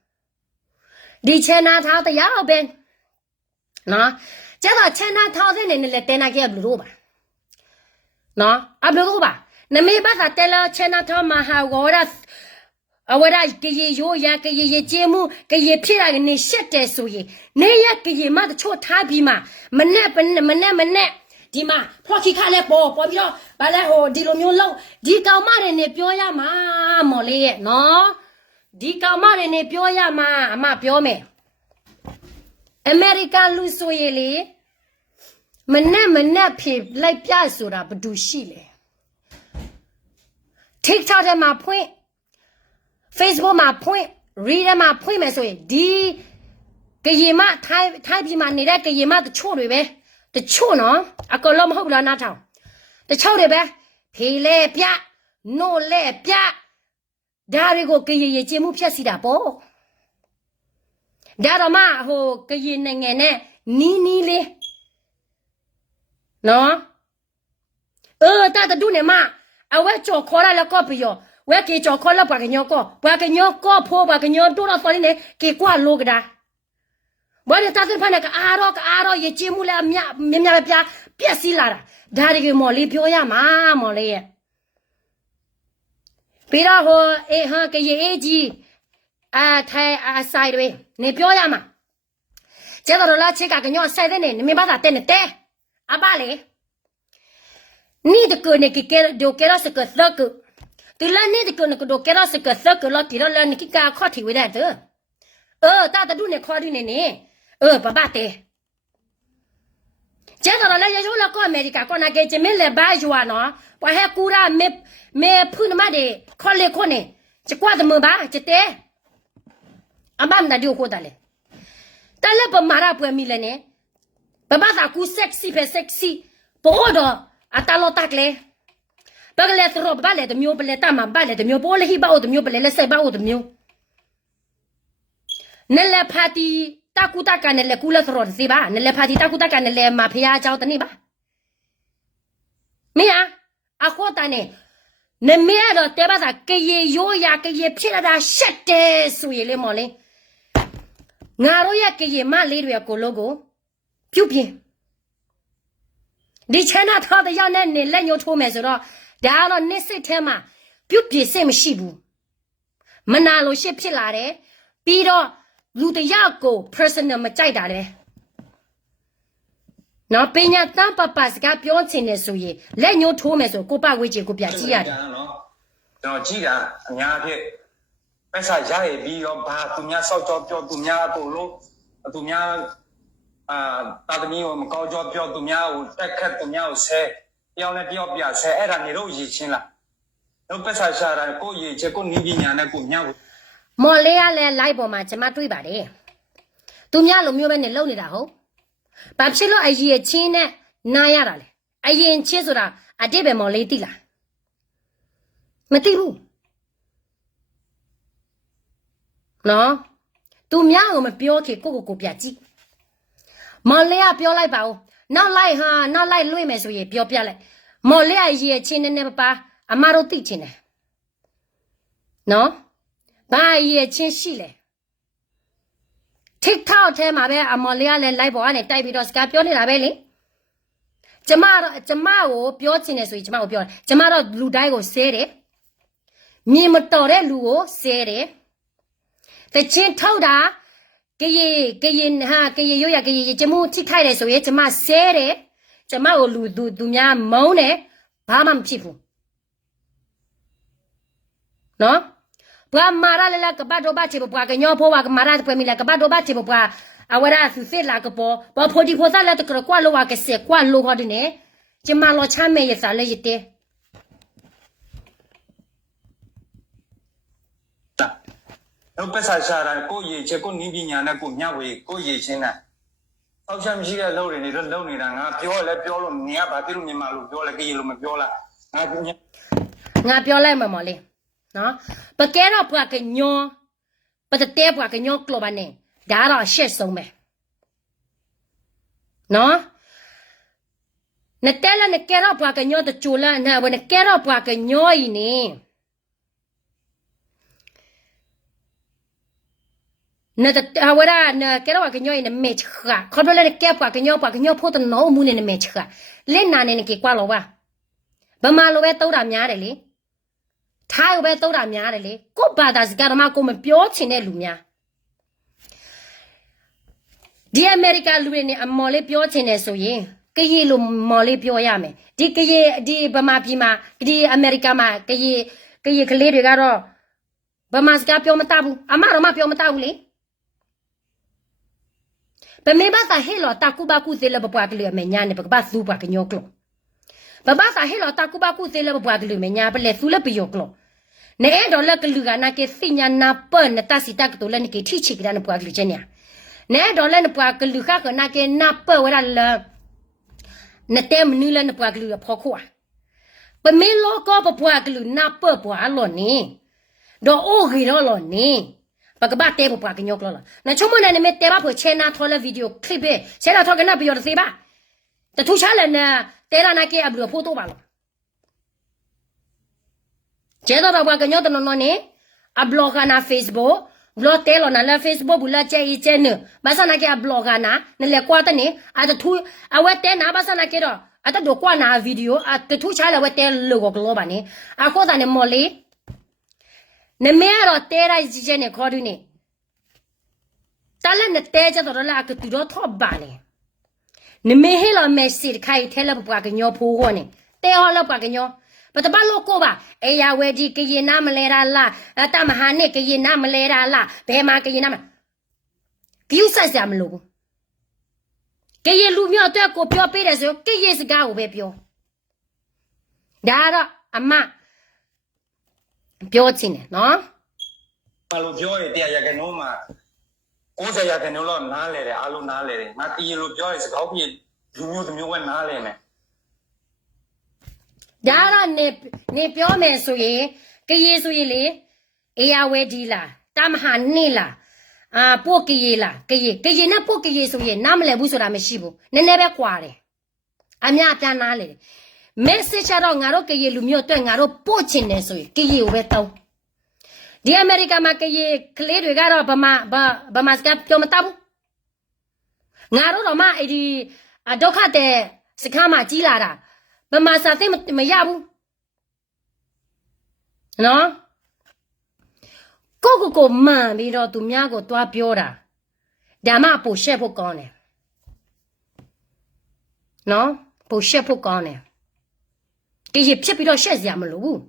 ဒီချန်နာထားတရားပဲနော်ကျတော့ချန်နာထားတဲ့နေနဲ့တဲနာခဲ့ဘလို့ပါနော်အဘလို့ပါနမေဘာသာတဲလာချန်နာထားမဟာဝရအဝရကရေရိုးရကရေကျေမှုကရေဖြစ်လာနေရှက်တယ်ဆိုရင်နေရကရေမတချို့ထားပြီးမှမနဲ့ဒီမှာဖော်ခိခါလဲပေါ်ပြီးတော့ဗာလဲဟိုဒီလိုမျိုးလုံးဒီကောင်မတွေနေပြောရမှာမော်လေးရဲ့နော်ဒီကောင်မတွေနေပြောရမှာအမပြောမယ်အမေရိကန်လူဆိုရင်လေမနဲ့ဖြစ်လိုက်ပြဆိုတာဘယ်သူရှိလဲ TikTok ထဲမှာဖွင့် Facebook မှာဖွင့် Reader မှာဖွင့်မယ်ဆိုရင်ဒီကရေမထိုင်းပြည်မှာနေတဲ့ကရေမတချို့တွေပဲတချို့နော်အကောင်လုံးမဟုတ်ဘူးလားနားထောင်တချို့တွေပဲဖေးလဲပြနို့လဲပြဒါတွေကိုကရေကျေမှုဖြတ်စီတာပေါ့ဒါတော့မှဟိုကရေနိုင်ငံနဲ့နီးလေးနော်တာတူနေမအဝဲကြော်ခေါ်ရแล้วก็ပြီးရောဝဲကေကြော်ခေါ်แล้วပါကညောကောဖိုးပါကညောတို့တော့ဆိုနေကေကွာလိုကဒါဘာလဲတာတဲ့ဖာနဲ့အာရောရေချေမှုလဲမြပဲပြပြက်စီလာတာဒါတွေကမော်လေးပြောရမှာမော်လေးရဲ့ပြီးတော့ဟိုဟာကရေအေးကြီးထိုင်ဆိုင်တွေနေပြောရမှာကျတော့လာချက်ကညောဆိုင်တဲ့နေမဘာသာတဲ့အပါလေni de ko ne ke do ke ra se ko sak tu la ni de ko ne ko do ke ra se ko sak la ti la ni ki ka kho thi we da de ta ta du ne kho di ne ba ba te je da la ya yo la ko america ko na ke je me le ba yo no pa he ku ra me phu na ma de kho le ko ne je kwa de mo ba je te amam na dio ko da le ta le ba ma ra pwe mi le ne ba ba da ku sexy bo doအတလောတက်လေဘကလေသရောဘာလေတမျိုးပလေတမဘာလေတမျိုးပိုးလေဟိဘောတမျိုးပလေလက်ဆိုင်ဘောတမျိုးနလေဖာတီတကူတကန်လေကူလသရောစီပါနလေဖာတီတကူတကန်လေမဖယားကြောတနေပါမင်းအခုတန်းနေနမေရတော့တဲပါသာကရေရိုးရကရေဖြစ်လာတာရှက်တယ်ဆိုရလေမော်လေးငါတို့ရဲ့ကရေမလေးတွေကိုလို့ကိုပြုတ်ပြင်းဒီချမ်းသာထားတဲ့ရောက်နေလက်ညှိုးထိုးမယ်ဆိုတော့ဒါကတော့နစ်စစ်ထဲမှာပြုတ်ပြစ်စစ်မရှိဘူးမနာလို့ရှစ်ဖြစ်လာတယ်ပြီးတော့လူတယောက်ကို personal မကြိုက်တာလေနော်ပညာတန်းပပစကားပြောချင်တယ်ဆိုရင်လက်ညှိုးထိုးမယ်ဆိုကိုပဝေးချင်ကိုပြကြည့်ရတယ်နော်ကျွန်တော်ကြည့်တာအများအဖြစ်ပဲစားရရပြီးတော့ဘာသူများစောက်ကြောပြောသူများအကုန်လုံးသူများတာသမီးကိုမကောင်းကြောပြောသူများကိုတက်ခတ်သူများကိုဆဲတယောက်နဲ့တယောက်ပြဆဲအဲ့ဒါနေတော့ရည်ချင်းလားတော့ပတ်စားရှာတာကိုရည်ချက်ကိုနီးပညာနဲ့ကိုမြောက်မော်လေးရလဲ live ပေါ်မှာကျွန်မတွေ့ပါတယ်သူများလိုမျိုးပဲနေလုံနေတာဟုတ်ဘာဖြစ်လို့အရင်ချင်းနဲ့နားရတာလဲအရင်ချင်းဆိုတာအတိတ်ပဲမော်လေးသိလားမသိဘူးနော်သူများကိုမပြောခေကိုပြကြည့်မော်လေးကပြောလိုက်ပါဦးနောက်လိုက်လွှင့်မယ်ဆိုရင်ပြောပြလိုက်မော်လေးကရေချင်းနေပါအမတို့သိချင်တယ်နော်ဘာရေချင်းရှိလဲ TikTok ထဲမှာပဲအမော်လေးကလည်း live ပေါ်ကနေတိုက်ပြီးတော့စကားပြောနေတာပဲလေကျမကိုပြောချင်တယ်ဆိုရင်ကျမကိုပြောတယ်ကျမတော့လူတိုင်းကိုဆဲတယ်မြင်မတော်တဲ့လူကိုဆဲတယ်တချင်းထောက်တာကရေရိုးရကရေကျမှုထိခိုက်တယ်ဆိုရင်ကျမဆဲတယ်ကျမကိုလူများမုန်းတယ်ဘာမှမဖြစ်ဘူးနော်ဘာမာရလကဘတ်တော့ဘတ်ချေဘွားကညောဖိုးဝါကမာရပွဲမီလကဘတ်တော့ဘတ်ချေဘွား awara su se la ko bo phodi phosa la to ko kwa lo wa ke se kwa lo ho de ne chima lo cha me ye sa le yite တော့ပတ်စာရှာတာကိုရေချက်ကိုနီးပညာနဲ့ကိုမျှဝေကိုရေချင်းနဲ့အောက်ချက်မရှိတဲ့လုံတွေနေတော့လုံနေတာငါပြောလဲပြောလို့နေရဘာဖြစ်လို့မြန်မာလို့ပြောလဲကြည်လို့မပြောလားငါ nga pyo lai ma mo le no pa ke ro pwa ke nyo pa te pwa ke nyo klo ba ne da ro shet song me no na te la ne ke ro pwa ke nyo to chu la na wa ne ke ro pwa ke nyo yi ni na ta awara na ke ro ke nyo yi ne me chha kho do le ne ke pwa ke nyo pho to no mu ne ne me chha le na ne ke kwa lo ba ba ma lo be to da mya de le ထားရပဲတော့တာများတယ်လေကိုဘာသာစကားတော့မှကိုမပြောချင်တဲ့လူများဒီအမေရိကလူတွေနဲ့အမော်လေးပြောချင်တယ်ဆိုရင်ကရေလိုမော်လေးပြောရမယ်ဒီကရေဒီဗမာပြည်မှာဒီအမေရိကမှာကရေကလေးတွေကတော့ဗမာစကားပြောမတတ်ဘူးအမတော့မပြောမတတ်ဘူးလေဗမေဘာသာဟဲလောတာကူဘာကူသေးလဘပွားကလေးအမေညာနေပကဘာသူပါကညောကလောဘဘာသာဟဲလောတာကူဘာကူသေးလဘပွားကလေးအမေညာပလဲသူလည်းပြောကလော ne do la klu ga na ke sinya na pa na ta si ta ko la ni ke thi chi ga na pwa klu chen ya ne do la na pwa klu kha ko na ke na pa wa la na te mnu la na pwa klu pho kho pa me lo ko pa pwa klu na pa pwa lo ni do o gi do lo ni pa ka ba te pwa ka nyok lo la na chomo na ne me te ba pho chen na tho la video clip be chen na tho ka na bi yo de se ba ta thu cha la na te ra na ke a bu pho to ba lo ကျေတော့ဘာကညတော့နော်နေအဘလော့ဂါနာ Facebook ဘလော့တဲလော်နာလာ Facebook ဘူးလာချဲချဲနဘာစနာကေအဘလော့ဂါနာနလေကွာတနေအတထူအဝဲတဲနာဘာစနာကေတော့အတဒိုကွာနာဗီဒီယိုအတထူချာလာဝဲတဲလောကလောပါနေအခုတနေမော်လီနမဲတော့တဲရိုက်ကြီးချဲနေခေါ်ဒူနေတလည်းနဲ့တဲကြတော့လာကတူတော့ထော့ပါနေနမဲဟဲလော်မက်ဆီခိုင်ထဲလဘွားကညောဖိုးခေါ်နေတဲဟောလဘွားကညော but the ballo ko ba e ya we di ke ye na mle ra la ta ma ha ne ke ye na mle ra la be ma ke ye na ma kyu sa sa mlo bu ke ye lu myo atwet ko pyo pe de so ke ye sga ko be pyo da ro ama pyo chin ne no ဘာလို့ပြောရင်တရားရကနိုးမှာ90ရကနိုးတော့နားလေတယ်အားလုံးနားလေတယ်ငါကြည်လို့ပြောရင်စကောက်ပြလူမျိုးတစ်မျိုးပဲနားလေမယ် ဒါရနေပြောမယ်ဆိုရင်ကရေဆိုရင်လေအေယာဝဲဒီလားတာမဟာနေလားပို့ကရေလားကရေနဲ့ပို့ကရေဆိုရင်နားမလဲဘူးဆိုတာမရှိဘူးနည်းနည်းပဲကွာတယ်အများပြန်နားလေ message တော့ငါတို့ကရေလူမျိုးအတွက်ငါတို့ပို့ချင်တယ်ဆိုရင်ကရေကိုပဲတောင်းဒီအမေရိကမှာကရေကလေးတွေကတော့ဗမာစကားပြောမတတ်ဘူးငါတို့တော့မှအဲ့ဒီဒုက္ခတဲ့စကားမှကြီးလာတာ ဘမစာသိမရဘူးနော်ကိုမှန်ပြီးတော့သူများကိုတွားပြောတာဒါမှပိုရှက်ဖို့ကောင်းတယ်နော်ပိုရှက်ဖို့ကောင်းတယ်ကြည်ဖြစ်ပြီးတော့ရှက်စရာမလိုဘူး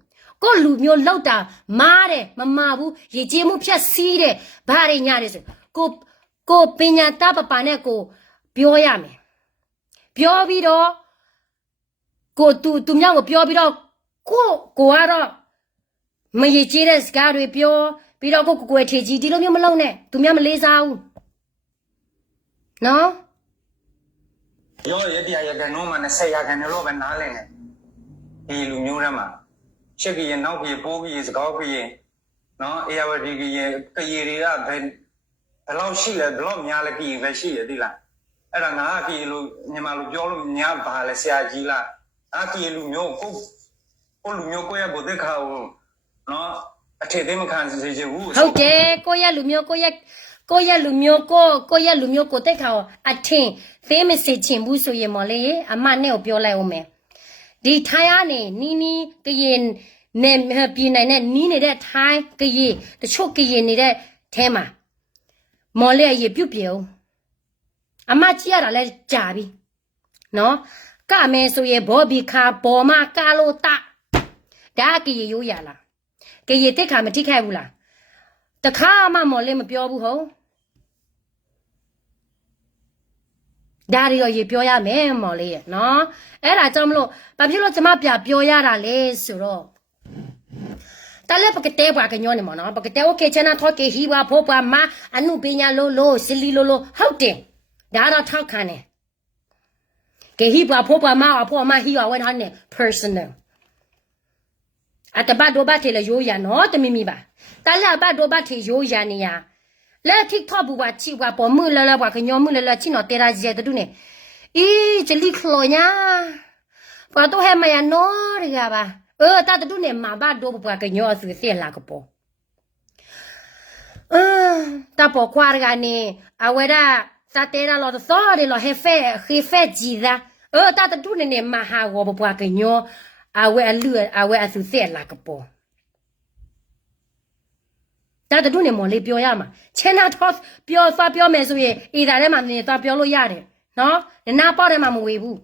ကိုလူမျိုးလောက်တာမားတယ်မမာဘူးရေကြီးမှုဖြတ်စီးတယ်ဘာတွေညာတယ်ဆိုကိုပညာတပပနဲ့ကိုပြောရမယ်ပြောပြီးတော့ ကိုသူမြောက်ကိုပြောပြီးတော့ကိုကတော့မရကြီးတဲ့စကားတွေပြောပြီးတော့ကိုယ်ထေကြီးဒီလိုမျိုးမလုပ်နဲ့သူများမလေးစားဘူးနော်ရောရတရားရကန်တော့မှ20ရာခိုင်နှုန်းတော့ပဲနားလည်နေဒီလူမျိုးတွေမှာရှက်ကြီးရနောက်ကြီးပိုးကြီးစကောက်ကြီးနော်အေယာဝတီကြီးကရေတွေကဘယ်လောက်ရှိလဲဘယ်လောက်များလဲကြီးပဲရှိရသေးလားအဲ့ဒါငါကကြီးလို့မြန်မာလူပြောလို့များပါလဲဆရာကြီးလား အာကီလူမျိုးကိုလူမျိုးကိုရကိုတက်ခါဦးနော်အထက်သိမခံစေချင်ဘူးဟုတ်တယ်ကိုရလူမျိုးကိုရလူမျိုးကိုတက်ခါအထင်သိမစေချင်ဘူးဆိုရင်မော်လေအမနဲ့ကိုပြောလိုက်အောင်မယ်ဒီထိုင်းကနေနီးကရင်နဲ့ပြည်နိုင်နဲ့နီးနေတဲ့ထိုင်းကရင်တချို့ကရင်နေတဲ့အဲမှာမော်လေရေပြုတ်ပြုံအမကြည့်ရတာလဲကြာပြီနော် ကမဲဆိုရင်ဘောဘီခါပေါ်မှာကာလို့တဒါကရေရိုးရလားကရေတက်ခါမထိခိုက်ဘူးလားတခါမှမော်လေးမပြောဘူးဟုတ် ဒါတွေတော့ရေပြောရမယ်မော်လေးရဲ့နော်အဲ့ဒါကြောင့်မလို့ဘာဖြစ်လို့ကျမပြပြောရတာလဲဆိုတော့တလည်းပကတဲ့ဘာကညောနေမနော်ပကတဲ့โอเคချနာထောကေဟီဝါဖို့ပါမအနုပညာလိုစလီလိုဟုတ်တယ်ဒါတော့ထောက်ခံတယ်ကေဟီဝါဖို့ပါမအဖို့မဟီဝါဝဲထားနေ personal အတပတ်တော့ဘာထေလေရိုးရနော်တမီမီပါတလည်းဘတ်တော့ဘာထေရိုးရနေရလက် TikTok ဘူပါချိဝါပေါ်မှုလလဘာကညောမှုလလချိနော်တေရာကြီးတဲ့တူနေအီချလီခလိုညာဘာတော့ဟဲမယနော်ရကပါတာတူနေမှာဘာတော့ဘာကညောဆူစီလာကပေါ်တာပေါ်ခွာရကနေအဝဲတာစာတေရာလောသော်ရလောဟေဖဲကြီးသာတာတူနေမှာဟာဝဘဘာကညောအဝဲအလူအဝဲအဆူစီလာကပေါ်တာတူနေမော်လေးပြောရမှာချင်နာတော့ပြောမယ်ဆိုရင်အေဒါထဲမှာနေတော့ပြောလို့ရတယ်နော်နားပေါက်ထဲမှာမဝေဘူး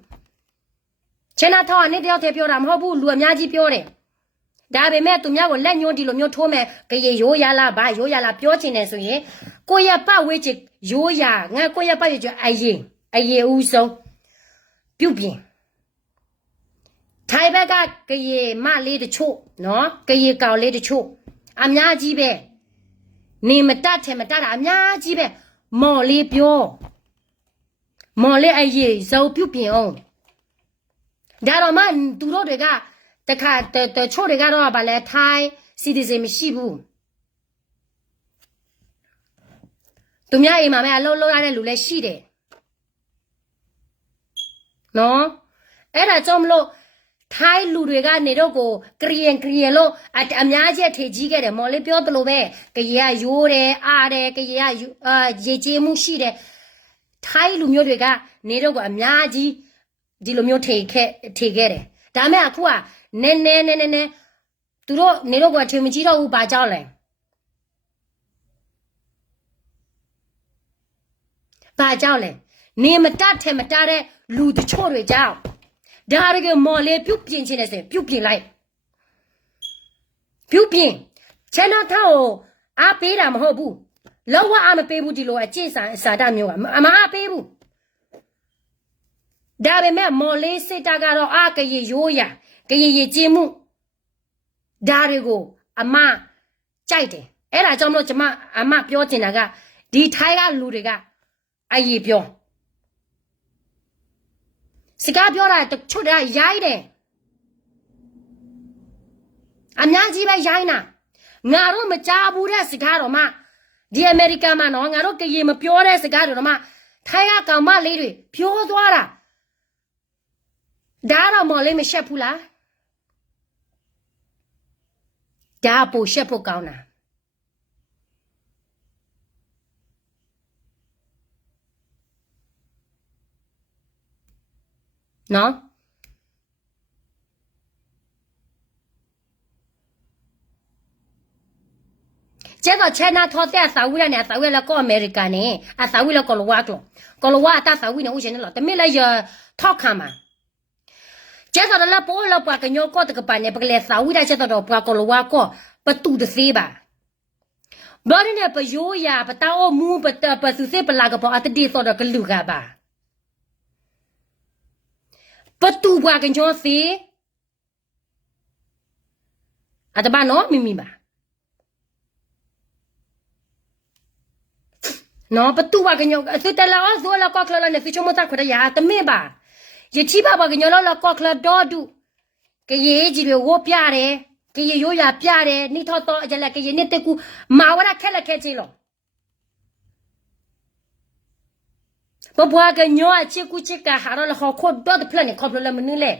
ချင်နာတော့အနေတယောက်တည်းပြောတာမဟုတ်ဘူးလူအများကြီးပြောတယ်ဒါပေမဲ့သူများကိုလက်ညှိုးဒီလိုမျိုးထိုးမယ်ကြရေရိုးရလားဗာရိုးရလားပြောချင်တယ်ဆိုရင်ကိုရပတ်ဝေးချရိုးရငါကိုရပတ်ဝေးချအယေဦးဆုံးပြုတ်ပြင်ထိုင်ဘက်ကကြရေမလေးတချို့နော်ကြရေကောင်လေးတချို့အများကြီးပဲနေမတတ်တယ်မတတ်တာအများကြီးပဲမော်လေးပြောမော်လေးအယေဇောပြုတ်ပြင်အောင်ဒါတော့မှသူတို့တွေကတခါတချို့တွေကတော့ဗာလဲထိုင်းစီတီဇင်မရှိဘူးသူများအိမ်မှာပဲအလုပ်လုပ်ရတဲ့လူလည်းရှိတယ်နော်အဲ့ဒါကြောင့်မလို့ထိုင်းလူတွေကနေတော့ကိုကရီယန်လို့အများကြီးထေကြီးခဲ့တယ်မော်လေးပြောသလိုပဲကရေကရိုးတယ်အားတယ်ကရေကရေကျေးမှုရှိတယ်ထိုင်းလူမျိုးတွေကနေတော့ကိုအများကြီးဒီလိုမျိုးထေခဲ့တယ်ဒါမဲ့အခုကနည်းသူတို့နေတော့ကအထင်မကြီးတော့ဘူးဘာကြောက်လဲဘာကြောက်လဲနေမတတ်ထဲမတတ်တဲ့လူတချို့တွေကြောက်ဒါရကမော်လေးပြုတ်ပြင်ခြင်းနဲ့ဆိုပြုတ်ပြင်လိုက်ပြုတ်ပြင်ချန်တော်ထောက်အားပေးတာမဟုတ်ဘူးလောကအားမပေးဘူးဒီလိုအကျင့်စာတမျိုးကအမအားပေးဘူးဒါပေမဲ့မော်လေးစစ်တာကတော့အာကရေရိုးရကရေကျင်းမှုဒါတွေကိုအမကြိုက်တယ်အဲ့ဒါကြောင့်မလို့ကျမအမပြောချင်တာကဒီထိုင်းကလူတွေကအရေးပြောစကားပြောတာတချို့တည်းရိုက်တယ်အများကြီးပဲရိုက်နာငါတို့မကြားဘူးတဲ့စကားတော့မှဒီအမေရိကန်မှာနော်ငါတို့ကရေမပြောတဲ့စကားတွေတော့မှထိုင်းကကောင်မလေးတွေပြောသွားတာဒါတော့မော်လေးမရှက်ဘူးလားဒါပိုရှက်ဖို့ကောင်းတာနော်ကျတော့ချနာထောတဲ့ဆာဝီနဲ့ဆာဝီလည်းကောအမေရိကန်နဲ့အဆာဝီလည်းကောလဝါအတာဆာဝီနဲ့ဦးရှင်လည်းတမင်လည်းထောက်ခံမှာကျတော့လည်းပေါ်လည်းပွားကညောကောတကပနဲ့ပကလေးဆာဝီတဲ့ကျတော့ပွားကောလဝါကောပတူတသေးပါဘာနဲ့ပယိုးရပတောင်းမူပစုစေပလာကပေါ်အတတိဆိုတော့ကလူကပါပတူပွားကညောစီအတဘာနော်မိမိပါနော်ပတူပွားကညောအစတလာအဇောလာကောကလာနဲ့ဖီချိုမတာခရယာတမေပါယချိပါကညောလာကောကလာဒေါ်ဒူကရေကြီးတွေဝပြတယ်ကရေရိုးရပြတယ်နိထောတော့အကြလက်ကရေနဲ့တကူမာဝရခက်လက်ခဲချီလို့ဘဘွားကညောအချစ်ကူချစ်ကဟာရလခေါ်ခေါ်တော့ပလန်ခေါ်ပလမနူးလေ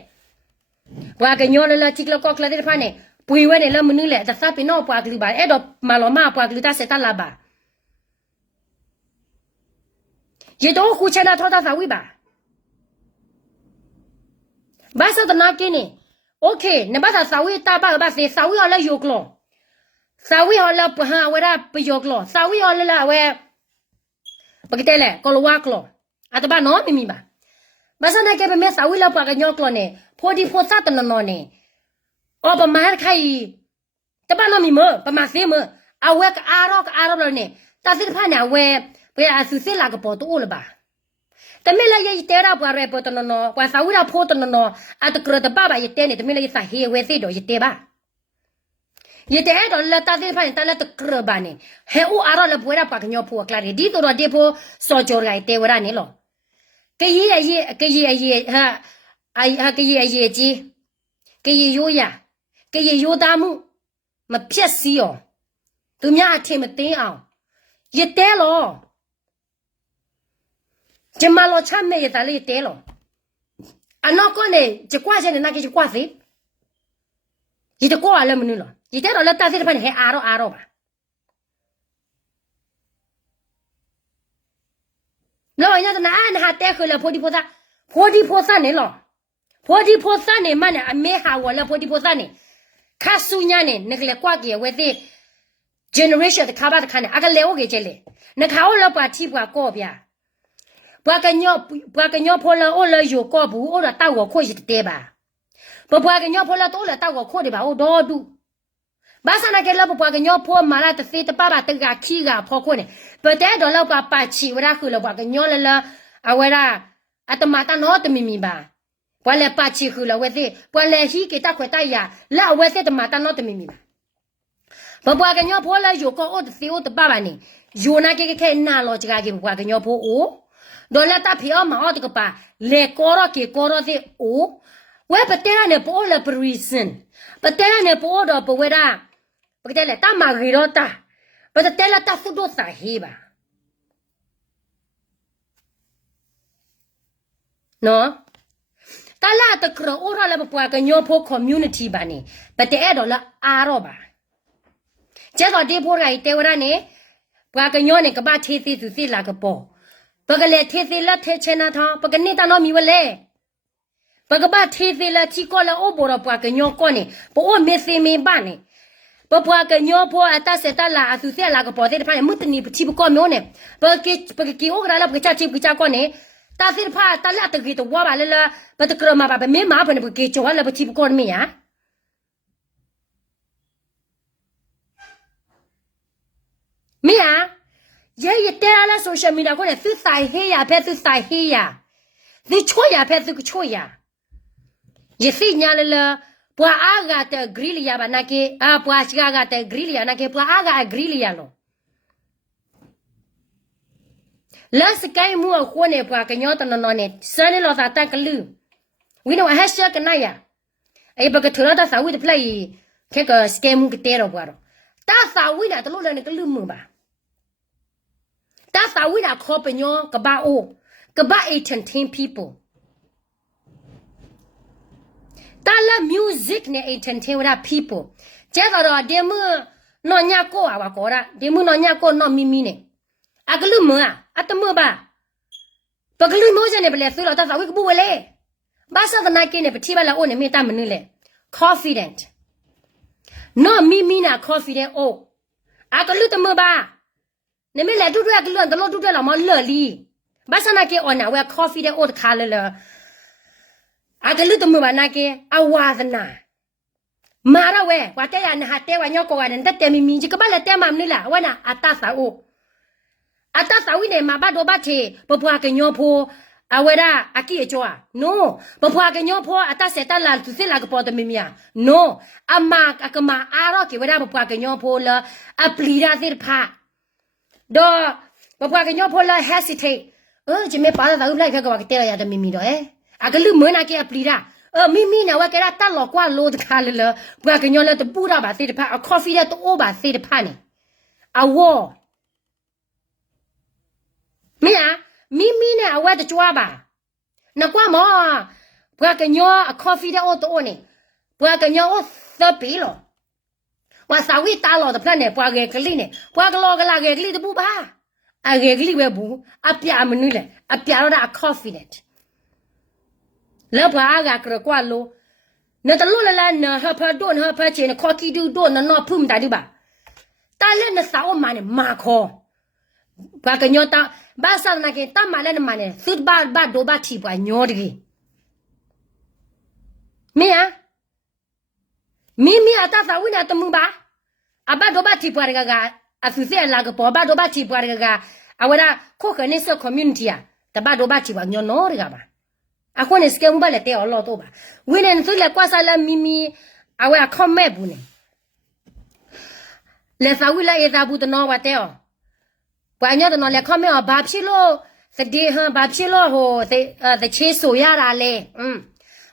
ဘွားကညောလာချစ်လကောကလာတဲ့ဖာနေပွေဝဲနေလမနူးလေတသပင်းတော့ပွားကလေးပါအဲ့တော့မာလောမပွားကလေးတဆက်တလာပါရေတော့ခုချနာထောတာသာဝိပါဘာစတဲ့နာကင်းနေโอเคနဘာသာစာဝီတာဘာဘာစေစာဝီဟော်လာယိုကလောစာဝီဟော်လာပဟာဝရပယိုကလောစာဝီဟော်လာဝဲပကတဲ့လေကောလဝါကလောအတဘာနော်မိမိပါဘာစနာကေဘမဲစာဝီလာပကညောကလောနေဖိုဒီဖိုစတ်တနော်နေအော်ပမာခိုင်တဘာနော်မိမပမာစေမအဝဲကအာရောလောနေတသစ်ဖာနာဝဲဘယ်အဆူစစ်လာကပေါ်တူလပါ တမီလာရဲ့တဲရာပွားရဲပေါ်တနော်ပွာစာဝရဖို့တနော်အတကရတပပရဲ့တဲနေတမီလာရဲ့စာဟေဝဲစီတော့ရဲ့တဲပါရဲ့တဲတော့လက်တာသေးဖိုင်တလက်တကရဘာနေဟဲဦးအရလပွေရာပါကညောဖို့ကလာဒီတော့ဒီဖို့စောကြောရိုင်တဲဝရနေလောကကြီးဟာအိုင်ဟာကကြီးကြီးကကြီးရိုးရကကြီးရိုးသားမှုမဖြက်စီးရောသူများအထင်မသိအောင်ရဲ့တဲလောကျမလောချမ်းမေရတလေးတဲလောအနောက်ကနေကြွားစနေနာကြွားစီဒီတကောအလည်းမနူးလောဒီတဲတော့လက်တာစီတဖန်ဟဲအားတော့ပါလောညတနာအနဟာတဲခလဖိုဒီဖိုသာနေလောဖိုဒီဖိုသာနေမနဲ့အမေဟာဝလဖိုဒီဖိုသာနေခါဆူညာနေနကလေကွာကေဝဲတဲ့ generation တခါပါတခါနေအကလေဝကေကျလေနခါဝလပါတိပွားကောဗျာပွားကညောဖောလာအိုလာယိုကောဘူးအိုလာတောက်ကိုခွေတဲပါပွားကညောဖောလာတိုးလာတောက်ကိုခွေတယ်ပါအိုဒေါ်ဒူဘာစနာကလေးပွားကညောဖောမာလာတစေတပါပါတကခီကဖောခွေနေပတဲဒေါ်လောက်ပါပါချီဝရခုလပွားကညောလလအဝရအတမတာနောတမီမီပါပွားလေပါချီခုလဝဲသေးပွားလေဟီကေတခွေတရလာဝဲစေတမတာနောတမီမီပါပွားကညောဖောလာယိုကောအိုတစေအိုတပါပါနေယိုနာကေခဲနာလောချကကေပွားကညောဖောအိုဒေါ်လာတာဖီအောင်မအောင်တကပါလေကောရကေကောရသေးအိုဝဲပတဲရနေပေါ်လာပရီစင်ပတဲရနေပေါ်တော့ပဝဲတာပကတဲ့လေတာမာဂီရောတာပတဲလာတာဖုဒိုစာဟေးပါနော်တာလာတကရောရလာပွားကညောဖို့ community ပါနေပတဲရတော့လာအားတော့ပါကျတော့ဒီဖို့ရိုက်တဲဝရနေပွားကညောနေကပါသေးသေးသူသိလာကပေါ်ပကလေသေးသေးလက်ထဲချနာထောပကနေတာနော်မီဝလေပကဘာသေးသေးလက်ချီကောလာအိုဘောရပွားကညောကောနေပိုမေစီမင်ပါနေပပွားကညောဖို့အတဆက်တလာအသူဆက်လာကပေါ်တဲ့ဖိုင်မတ်နီပတိပကောမျိုးနေပကီအိုဂရာလာပကချချီပချကောနေတာစစ်ဖာတလာတကီတော့ဝါပါလေလာပတကရမပါမေမာဖနေပကီချောလာပတိပကောမီယာမီယာyeတဲလာ social media ကိုလည်းသစ်ဆိုင်ဟေးရဖက်သစ်ဆိုင်ဟေးရဒီချွတ်ရဖက်သစ်ချွတ်ရyeစီညာလလပွာအားကတဲ့ဂရီလီယာဘာနာကေအပွာရှိကတဲ့ဂရီလီယာနာကေပွာအားကဂရီလီယာလောလက်စကိုင်းမှုအခုနေပွာကညောတနနော်နေစနေလောသာတန်ကလူဝီနိုဟက်ရှကနိုင်ရအေဘကထရတာစာဝီတဖလိုက်ခဲကစကဲမှုကတဲတော့ပွာတော့တာစာဝီနာတလို့လည်းကလူမှုပါThat's how we are coping your kaba 18 people. Tala music ne 18 with people. Jagaro demu no nyako awakora, demu no nyako no mimine. Agalu mua, atamu ba. Pagalu moja ne bele thula that's how we buwele. Basa the nike ne petiba la one me tamanule. Confident. No mimina confident oh. Agalu tamu ba. 你们来都这个乱的老都这老么乐哩，把上那个哦那我 coffee 的我看了，啊个路都没完那个啊哇的呐，马了喂，我这样还带我鸟过人，但带咪咪这个把来带妈咪啦，我那啊打啥哦，啊打啥喂呢？马把多把车，不怕个鸟婆啊喂啦，啊几多啊 ？No， 不怕个鸟婆啊打谁打啦，就是那个包的咪咪啊 ？No， 啊妈啊个妈啊了，给喂啦不怕个鸟婆了，啊不离啦是怕。Do bapa ke nyo phola hesitate je me pa da u lai kha ka ke ya da mimi do a ka lu mo na ke apli da mimi na wa ke da ta lo kwa lo da kha le le bapa ke nyo le to pu da ba se de pha a coffee da to o ba se de pha ne a wo mi ya mimi na wa da chwa ba na kwa mo bapa ke nyo a coffee da o to o ne bapa ke nyo o sa pi loว่าสาวิตาหลอดพระเนี่ยปวาเกกลีเนี่ยปวากลอกลาเกกลีตบูบ้าอะเกกลีเวบูอะปยามนุเลยอะปยาเราได้ confident แล้วปวากะกระกว่าโลเนี่ยตะลุละเนาะเฮพโดนเฮพเชนคอกีดูโดนเนาะพุ่มตาดิบ่าตาเล่นน่ะสาวมาเนี่ยมาคอปวากะญอตาบ้าซานะเกตามาเล่นมาเนี่ยสุดบ้าโดบ้าทีปวาญอดิเมียMimi ata sa wina temu ba aba do ba ti pwa ga asuse la ga po ba do ba ti pwa ga awara ko ka ne so community a တပတ်တော့ဘာချီပါညောနော်ရကပါအခုနေစကမ်ဘလက်တဲ့အော်လို့တော့ပါဝင်းနေသူလက်ကွာဆာလာမီမီအဝဲခေါမဲဘူးနေလက်စာဝိလာရတာဘူးတနော်ဝတ်တဲ့ဘာညောတနော်လက်ခေါမဲဘာဖြစ်လို့စဒီဟန်ဘာဖြစ်လို့ဟိုသချေဆိုရတာလဲ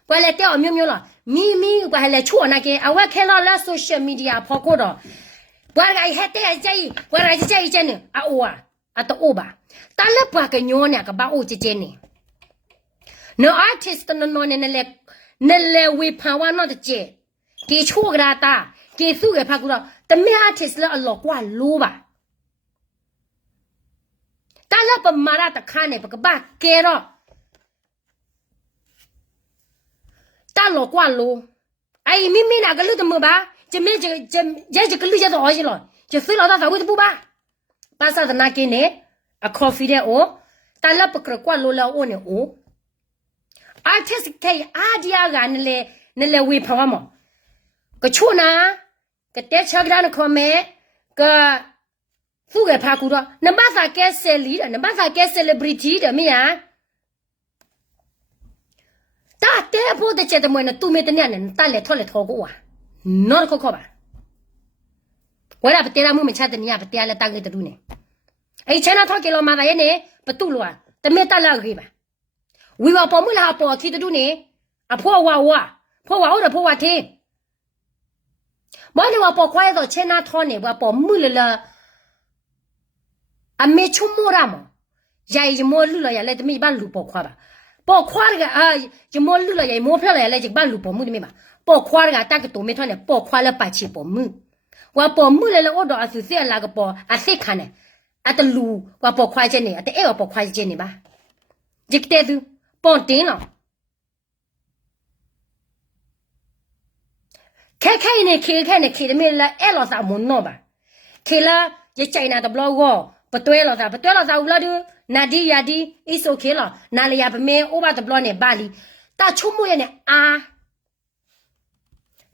ပွဲလက်တဲ့မျိုးမျိုးလားမီမီဘာလဲချောနာကအဝဲခဲလာလာဆိုရှယ်မီဒီယာဖော်ကိုတော့ဘာကဟဲ့တဲ့ကြိုင်ဘာရကြိုင်ကျနေအိုဝါအတော့ဘာတလက်ဘာကညောနေကဘာအိုချနေno artist no nele we power not je ki chu grata ki su ge pha ku ro the me artist la allo kwa lo ba ta la pa mara ta kha ne ba ka ba ke ro ta lo kwa lo ai mi mi na ga lu de mo ba je me je ga lu je do ji lo je su lo da sa wi de bu ba pa sa da na ki ne a coffee de o ta la pa ka kwa lo la o ne o artist တဲ့အားတရားကနလေဝေဖော်မကချုနာကတဲ့ချဂရနခမဲကသူ့ကဖာကူတော့နမသာကဲဆယ်လီနမသာကဲ celebrity တမယာတာတဲ့ဖို့တဲ့တဲ့မွေးနသူမေတနဲ့တာလေထော်လေထောကိုဝါနော်ခေါ်ပါဝဲရပတဲရမှုမချတဲ့ညပတဲလက်တာကတူနေအဲ့ချနာထောက်ကီလိုမာရဲ့နေပတူလောတမေတလာခေပါဝီဝပေါ်မလာပေါ်ခိတူနေအဖောဝါဖောဝါဟုတ်တယ်ဖောဝါသေးဘာလို့ပေါ်ခွဲတော့ချနာထောနေဘာပေါ်မှုလလာအမေချုံမရမရိုင်မောလူလာရလဲတမိဘာလူပေါ်ခွာပါပေါ်ခွာကအာဂျမောလူလာရမောဖက်လာလဲဂျဘာလူပေါ်မှုတမိပါပေါ်ခွာကတကတူမေထောနေပေါ်ခွာလဲပါချီပေါ်မှုဝါပေါ်မှုလဲအော်တော့အဆူစီလာကပေါ်အစိခါနေအတလူဝါပေါ်ခွာချက်နေအတဲ့ပေါ်ခွာချက်နေပါဂျစ်တဲ့သူပေါ်တင်းတော့ခဲနေခေတမင်လာအဲ့လောစာမွန်တော့ပါခေလာရချိုင်နာတဘလောကောပတွဲလောစာဦးလာဒူနာဒီယာဒီအိဆိုခေလာနာလျာပမေအိုဘာတဘလောနဲ့ဘာလီတာချုံမွေနဲ့အာ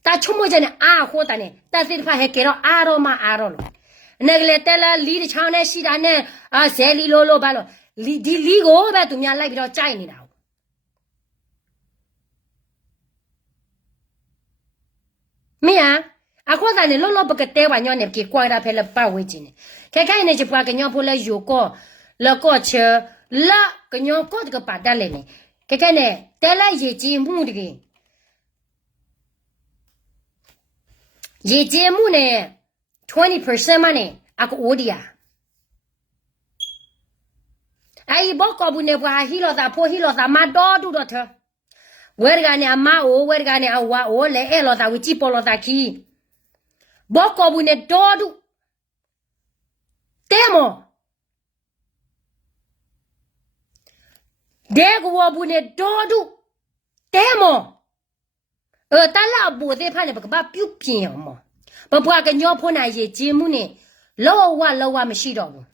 တာချုံမွေနဲ့အာဟိုတနဲ့တာစစ်ဖာဟဲကေတော့အာရောမအာရောလို့နေကလေးတက်လာလီတချောင်းနဲ့ရှိတာနဲ့အာဇဲလီလိုဘာလို့ဒီလီကိုပဲသူများလိုက်ပြီးတော့ကြိုက်နေတာမင်းအခုကလည်းလောပကတဲ့ဝညောနေကေကွာရဖဲလပဝေးချင်းခဲခိုင်နေချပွားကညောဖိုလဲယိုကောလောကောချလာကညောကောတကပါတလဲနေခဲခဲနေတဲလိုက်ရေကြီးမှုတကေရေကြီးမှုနဲ့ 20% မနဲ့အခုအိုဒီယာအဲ့ဘောကဘူးနေပွားဟီလောတာဖိုဟီလောတာမတော်တူတော့သဝဲကနေအမအိုဝဲကနေအဝါအိုလဲအဲ့လောတာဝချီပေါ်လောတာခီဘောကဘူးနေတော်တူတဲမောဒဲကဝဘူးနေတော်တူတဲမောတလာဘူသေးဖာနေပကဘာပြုတ်ပြင်းအောင်မောဘဘွားကညောဖိုးနိုင်ရေဂျင်းမှုနေလောဝမရှိတော့ဘူး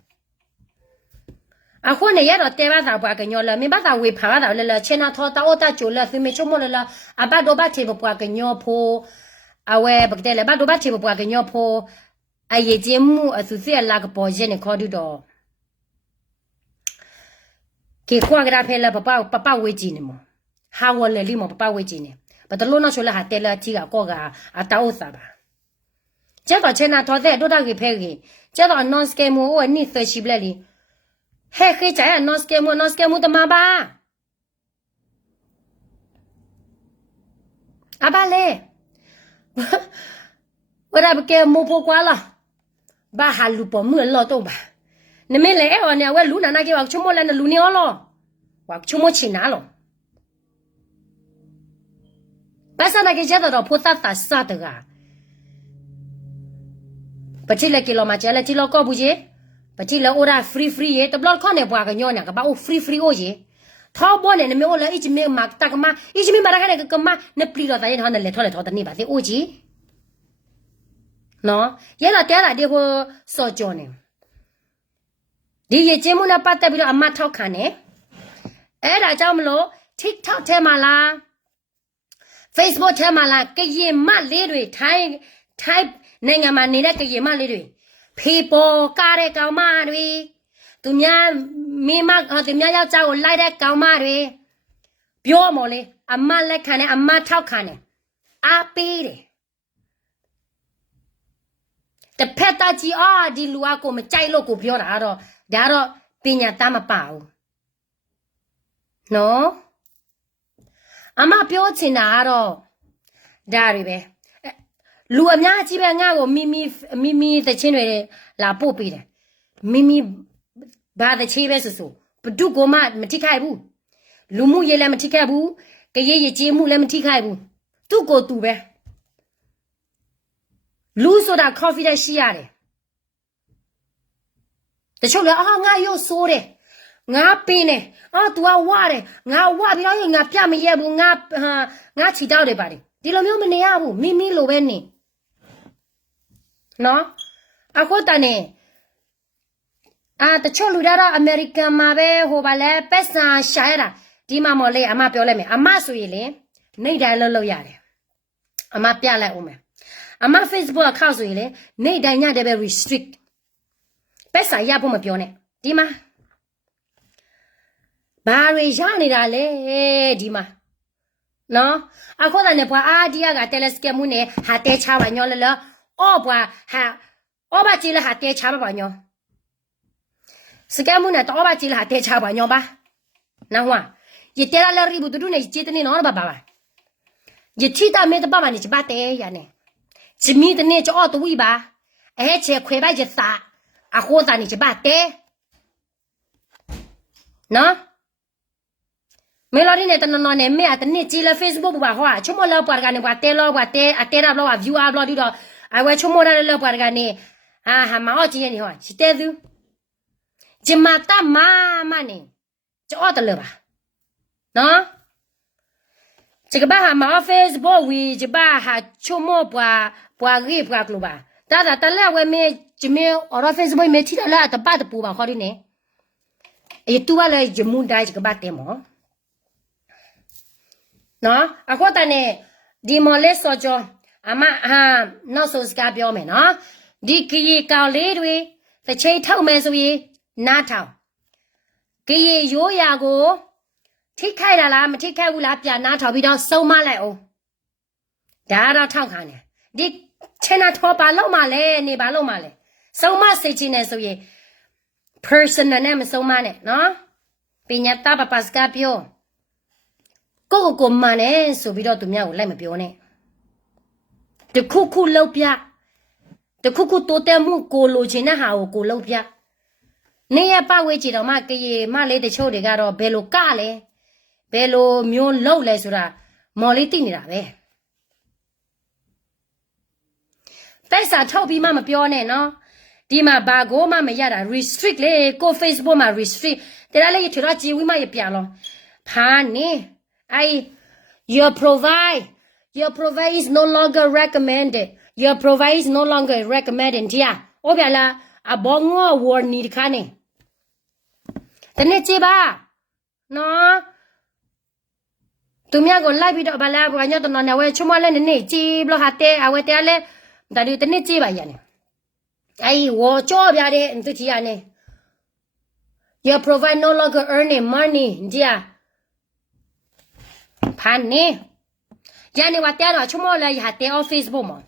အခုနေရတော့တဲဘာသာဘွားကညောလာမင်းဘာသာဝေဖာတာလဲချေနာထောတာအော်တာချိုလာသမေချုံမလာအဘတ်တော့ဘတ်ချေဘွားကညောဖိုးအဝဲဘကတဲလဲဘတ်တော့ဘတ်ချေဘွားကညောဖိုးအရေးချင်းမှုအစုစီလာကပေါ်ရင်ခေါ်တူတော့ကေခွာကရာဖဲလာပပဝေးကြည့်နေမဟာဝလဲလီမပပဝေးကြည့်နေဘတ်လို့နော်ဆိုလာဟာတဲလာတီကကောကအတောက်စားပါကျတော့ချေနာထောတဲ့တို့တာကေဖဲကေကျတော့ non scam ဟိုနိသရှိပလက်လီဟဲခေချာ non scam တမပါအဘလေဝရဘကေမိုးဖို့ကွာလားဘာဟာလူပေါ်มือလောတော့ပါနမေလေအော်နေဝဲလူနာနာကေဝချုံမလဲလူနေလောဝချုံမချင်နာလောဘာစနာကေကျတော့ဖို့တာစတကပချိလေကီလိုမချလဲချီလောကောဘူးကြီးပချိလေအိုရာ free ရေတဘလော့ခေါနေဘွားကညောနာကဘာအို free အိုကြီးထောဘောနေနမေအိုလဲအစ်မေမတ်တကမအစ်မေမရခနေကမနပလီတော့တိုင်းထောနေလေထောလေထောတနေပါစေအိုကြီးနော်ရဲလာတဲလာဒီဟိုစောကြောနေဒီရချင်းမနာပတ်တက်ပြီးတော့အမထောက်ခံနေအဲ့ဒါကြောင့်မလို့ TikTok ထဲမှာလား Facebook ထဲမှာလားကရင်မလေးတွေထိုင်းနိုင်ငံမှာနေတဲ့ကရင်မလေးတွေဖေပေါ်ကားတဲ့ကောင်မတွေ သူများမိမသူများယောက်ျားကိုလိုက်တဲ့ကောင်မတွေပြောမော်လေအမလက်ခံတယ်အမထောက်ခံတယ်အားပေးတယ်တစ်ဖက်သားကြီးဒီလူအကိုမကြိုက်လို့ကိုပြောတာတော့ဒါတော့ပညာတတ်မပါဘူးနော်အမပြောချင်တာကတော့ဒါတွေပဲလူအများကြီးပဲငါ့ကိုမိတချင်းတွေလာပို့ပေးတယ်မိဘာတချေးပဲဆိုဘဒုကိုမထိခိုက်ဘူးလူမှုရေးလည်းမထိခိုက်ဘူးကြရေးရကြေးမှုလည်းမထိခိုက်ဘူးသူ့ကိုသူပဲလူဆိုတာ confidence ရှိရတယ်တချို့လည်းငါရုပ်ဆိုးတယ်ငါပင်းတယ်သူကဝတယ်ငါဝပြီးတော့ငါပြမရဘူးငါချီတောက်တယ်ပါတယ်ဒီလိုမျိုးမနေရဘူးမိလိုပဲနေနော်အခုတည်းတချို့လူတော့အမေရိကန်မှာပဲဟိုပါလဲပက်ဆာရှာရတာဒီမှာမော်လေးအမပြောလိုက်မယ်အမဆိုရင်လေနေတိုင်းလုပ်ရတယ်အမပြလိုက်ဦးမယ်အမ Facebook account ဆိုရင်လေနေတိုင်းညတဲ့ပဲ restrict ပက်ဆာရဖို့မပြောနဲ့ဒီမှာဘာတွေရနေတာလဲဒီမှာနော်အခုတည်းနဲ့ဘွာဒီကtelescope မှုနဲ့ဟာတဲချပါညောလောဘွာဟာဘာကြည့်လဲဟာတဲချပါညောစကမှုနဲ့တော့ဘာကြည့်လဲဟာတဲချပါညောပါနော်ဟွာရတဲလာရီဘူးတူနေကြည့်တဲ့နော်ဘာရတီတာမေတပါမနေချပါတဲရနေဂျမီတဲ့နေကြောတူဝီပါချေခွေပါရစာအခုတည်းနေချပါတဲနော်မေလော်ဒီနဲ့တနော်နဲ့မဲအတနစ်ကြည့်လဲ Facebook ဘာဟောချုံမလောပါကနေဘာတဲလောဘာတဲအတဲရလော view အလောဒီတော့အဝဲချုံမရလောပါကနေဟာမောကြည့်နေဟောစတဲသူဂျမတာမနေကြောတလောပါနော်这个吧哈，马 Facebook 为这吧哈，出没不可吧？但来外面这面我那 Facebook 没听到了，都把都不吧好的呢。也多了就没带这个吧的嘛。喏，我当呢，ဒီမော်လေးစောကြောအမနောက်ဆုံးစကားပြောမယ်နော်ဒီကရီကောင်လေးတွေတစ်ချိန်ထောက်မယ်ဆိုရင်နားထောင်ကရီရိုးရာကိုထိခိုက်တာလားမထိခိုက်ဘူးလားပြန်နားထောင်ပြီးတော့စုံမလိုက်အောင်ဒါတော့ထောက်ခံတယ်ဒီချင်တာထောပါလောက်မှလဲနေပါလောက်မှလဲစုံမစိတ်ချင်းနေဆိုရင် personal နဲ့မစုံမနဲ့နော်ပညာတတ်ပါစကားပြောကိုမနဲ့ဆိုပြီးတော့သူများကိုလိုက်မပြောနဲ့တခုလောက်ပြတခုတိုးတက်မှုကိုလိုချင်တဲ့ဟာကိုလောက်ပြနေရပဝေးကြည့်တော့မှကရေမလေးတချို့တွေကတော့ဘယ်လိုကလဲဘယ်လိုမျိုးလောက်လဲဆိုတာမော်လေးသိနေတာပဲတိုက်စာထုတ်ပြီးမှမပြောနဲ့နော်ဒီမှာဘာကိုမှမရတာ restrict လေကို Facebook မှာ restrict တရားလေးထရကြည်ဝိမရပြန်လောဖာနေyour profile is no longer recommended your profile is no longer recommended dia obiala abongo warning ခါနေတနေ့ကြည့်ပါနော်သူများကိုလိုက်ပြီးတော့ဘာလဲဘာညတော့နော်ဝဲချမလဲနေကြည့်ဘလို့ဟာတဲအဝဲတဲလဲဒါဒီတနေ့ကြည့်ပါရနေဝေါ်ကြောပြတဲ့သူကြီးရနေ your profile no longer earning money diaဖာနေရနေဝတဲတော့ချမလဲဟာတဲ Facebook မှာ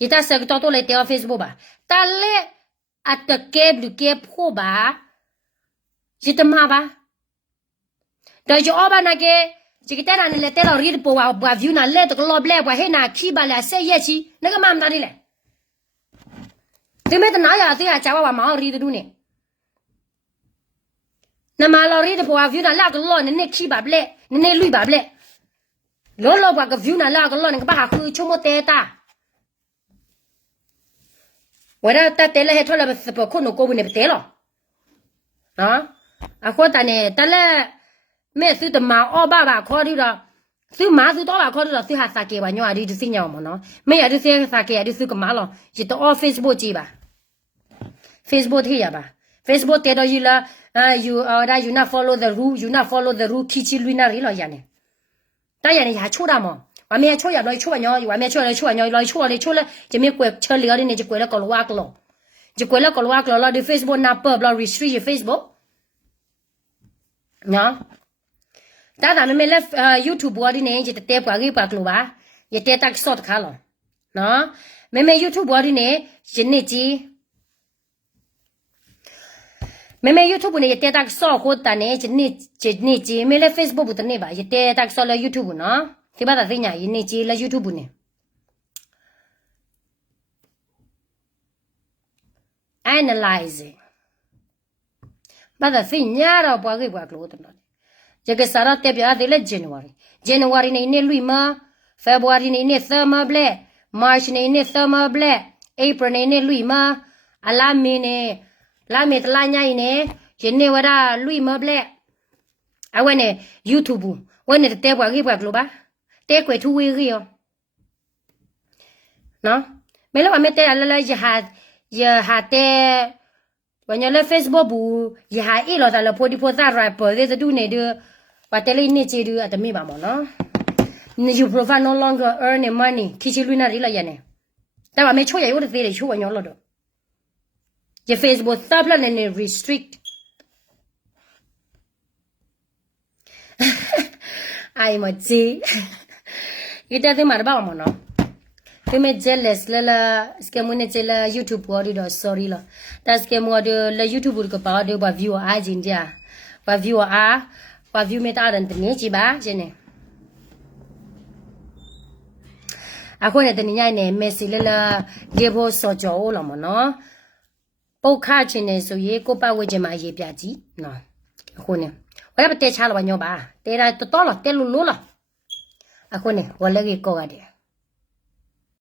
ရတာစကတော့လေတဲ Facebook ပါတလဲအတကဲဘလူကဲဖို့ပါရတမပါတော့ကြောဘာနာကေจิกตาเนี่ยแต่เรารีดปัวบัววิวน่ะเลตกลอบแลบัวให้น่ะขี้บาละเสยยชีนั่นก็มาตาดิแหละดิเมตนาอย่าสิอ่ะจ้าว่ามารีดดูเนี่ยนะมาเรารีดปัววิวน่ะละกลอเนี่ยขี้บาเบลเนี่ยลุยบาเบลล้อบัวก็วิวน่ะละกลอเนี่ยก็บ่าคือชมเตตาว่าตาเตละให้ทอละสปคนโกบุเนี่ยเตลอเนาะอะโคตาเนี่ยตะละแม่ซื้อแต่มาอ้อบ้าข้อที่เราซื้อมาซื้อตัวข้อที่เราซื้อหาสาเกว่าเนี่ยดีซื้อเนี่ยมั้งเนาะไม่อยากซื้อสาเกอยากซื้อกับมาหรอจะต้องอ้อ Facebook จีบ่ะ Facebook ที่อ่ะบ่ะ Facebook เตะတော့อยู่ละyou not follow the rule you not follow the rule ขี้ชิลุยน่ะหรออย่างเนี่ยแต่อย่างเนี่ยชั่วดามั้งว่าแม่ชั่วอย่าลอยชั่วเนาะว่าแม่ชั่วเลยชั่วเนาะลอยชั่วเลยชั่วเลยจะมีกวยเฉลี่ยเนี่ยจะกวยแล้วก็รู้ว่าก็หรอ จะกวยแล้วก็ว่าเราดู Facebook นับเปิดเรา restrict อยู่ Facebook เนาะแต่ถ้าไม่เล่นYouTube ว่าดิเนี่ยจะเตะปากกี่ปากลูกบ้าจะเตะตักสดขาหรอเนาะไม่ YouTube ว่าดิเนี่ยจะเนี่ยจีไม่ YouTube เนี่ยจะเตะตักสดโคตรเนี่ยจะเนี่ยจีไม่เล่น Facebook บุตรเนี่ยบ้าจะเตะตักสดแล้ว YouTube เนาะที่บ้านแต่เนี่ยจะเนี่ยจีแล้ว YouTube เนี่ย analyzing ဘာသာသိညာတော့ပွားခဲ့ပွားကလို့တော့ကြကစားရတဲ့ပြတဲ့လေ January နေလွိမ February နေ summer black March နေ summer black April နေလွိမအလာမင်းနေလာမီတလာညာနေယနေ့ဝရလွိမ black အဝဲနေ YouTube ဝဲနေတဲ့ပွားခဲ့ပွားကလို့ပါတဲကွယ်ထူဝေးရောနော်မဲလို့အမေတဲအလလရဟာတဲวันนี้เลย Facebook บูยาอีหลอดแต่ละพอดีพอซาไรเปิดจะดูเนี่ยดูว่าแต่ละนี่เจดูแต่ไม่บ้ามั้งเนาะนี่ you provide no longer earning money คิดชิลุยน่าดีละยันเนี่ยแต่ว่าไม่ช่วยอย่างอื่นเลยช่วยอย่างเราด้วยจะ Facebook ตับแล้วเนี่ย restrict ไอ้หมดจีอีแต่ที่มาบ้ามั้งเนาะพี่ไม่ jealous เลยล่ะสเกมมันจะละ YouTube พอดีดอ sorry ล่ะแต่สเกมว่าเดละ YouTube ก็พอดีว่า view อาจริงจ้ะว่า view ว่า view ไม่ตาดันตัวนี้จีบ้าใช่ไหมอะคนเนี่ยตัวนี้เนี่ยเมสซี่เลยล่ะเก็บหัวสอจ่อละมั้งเนาะปุ๊กข้าชิเนี่ยสุยก็ป้าเวจมาเย็บยาจีเนาะคนเนี่ยว่าไปเตะชาละวันยอบ้าเตะได้ตัวละเตะลุล่ะอะคนเนี่ยวันเล็กก็ว่าเดีย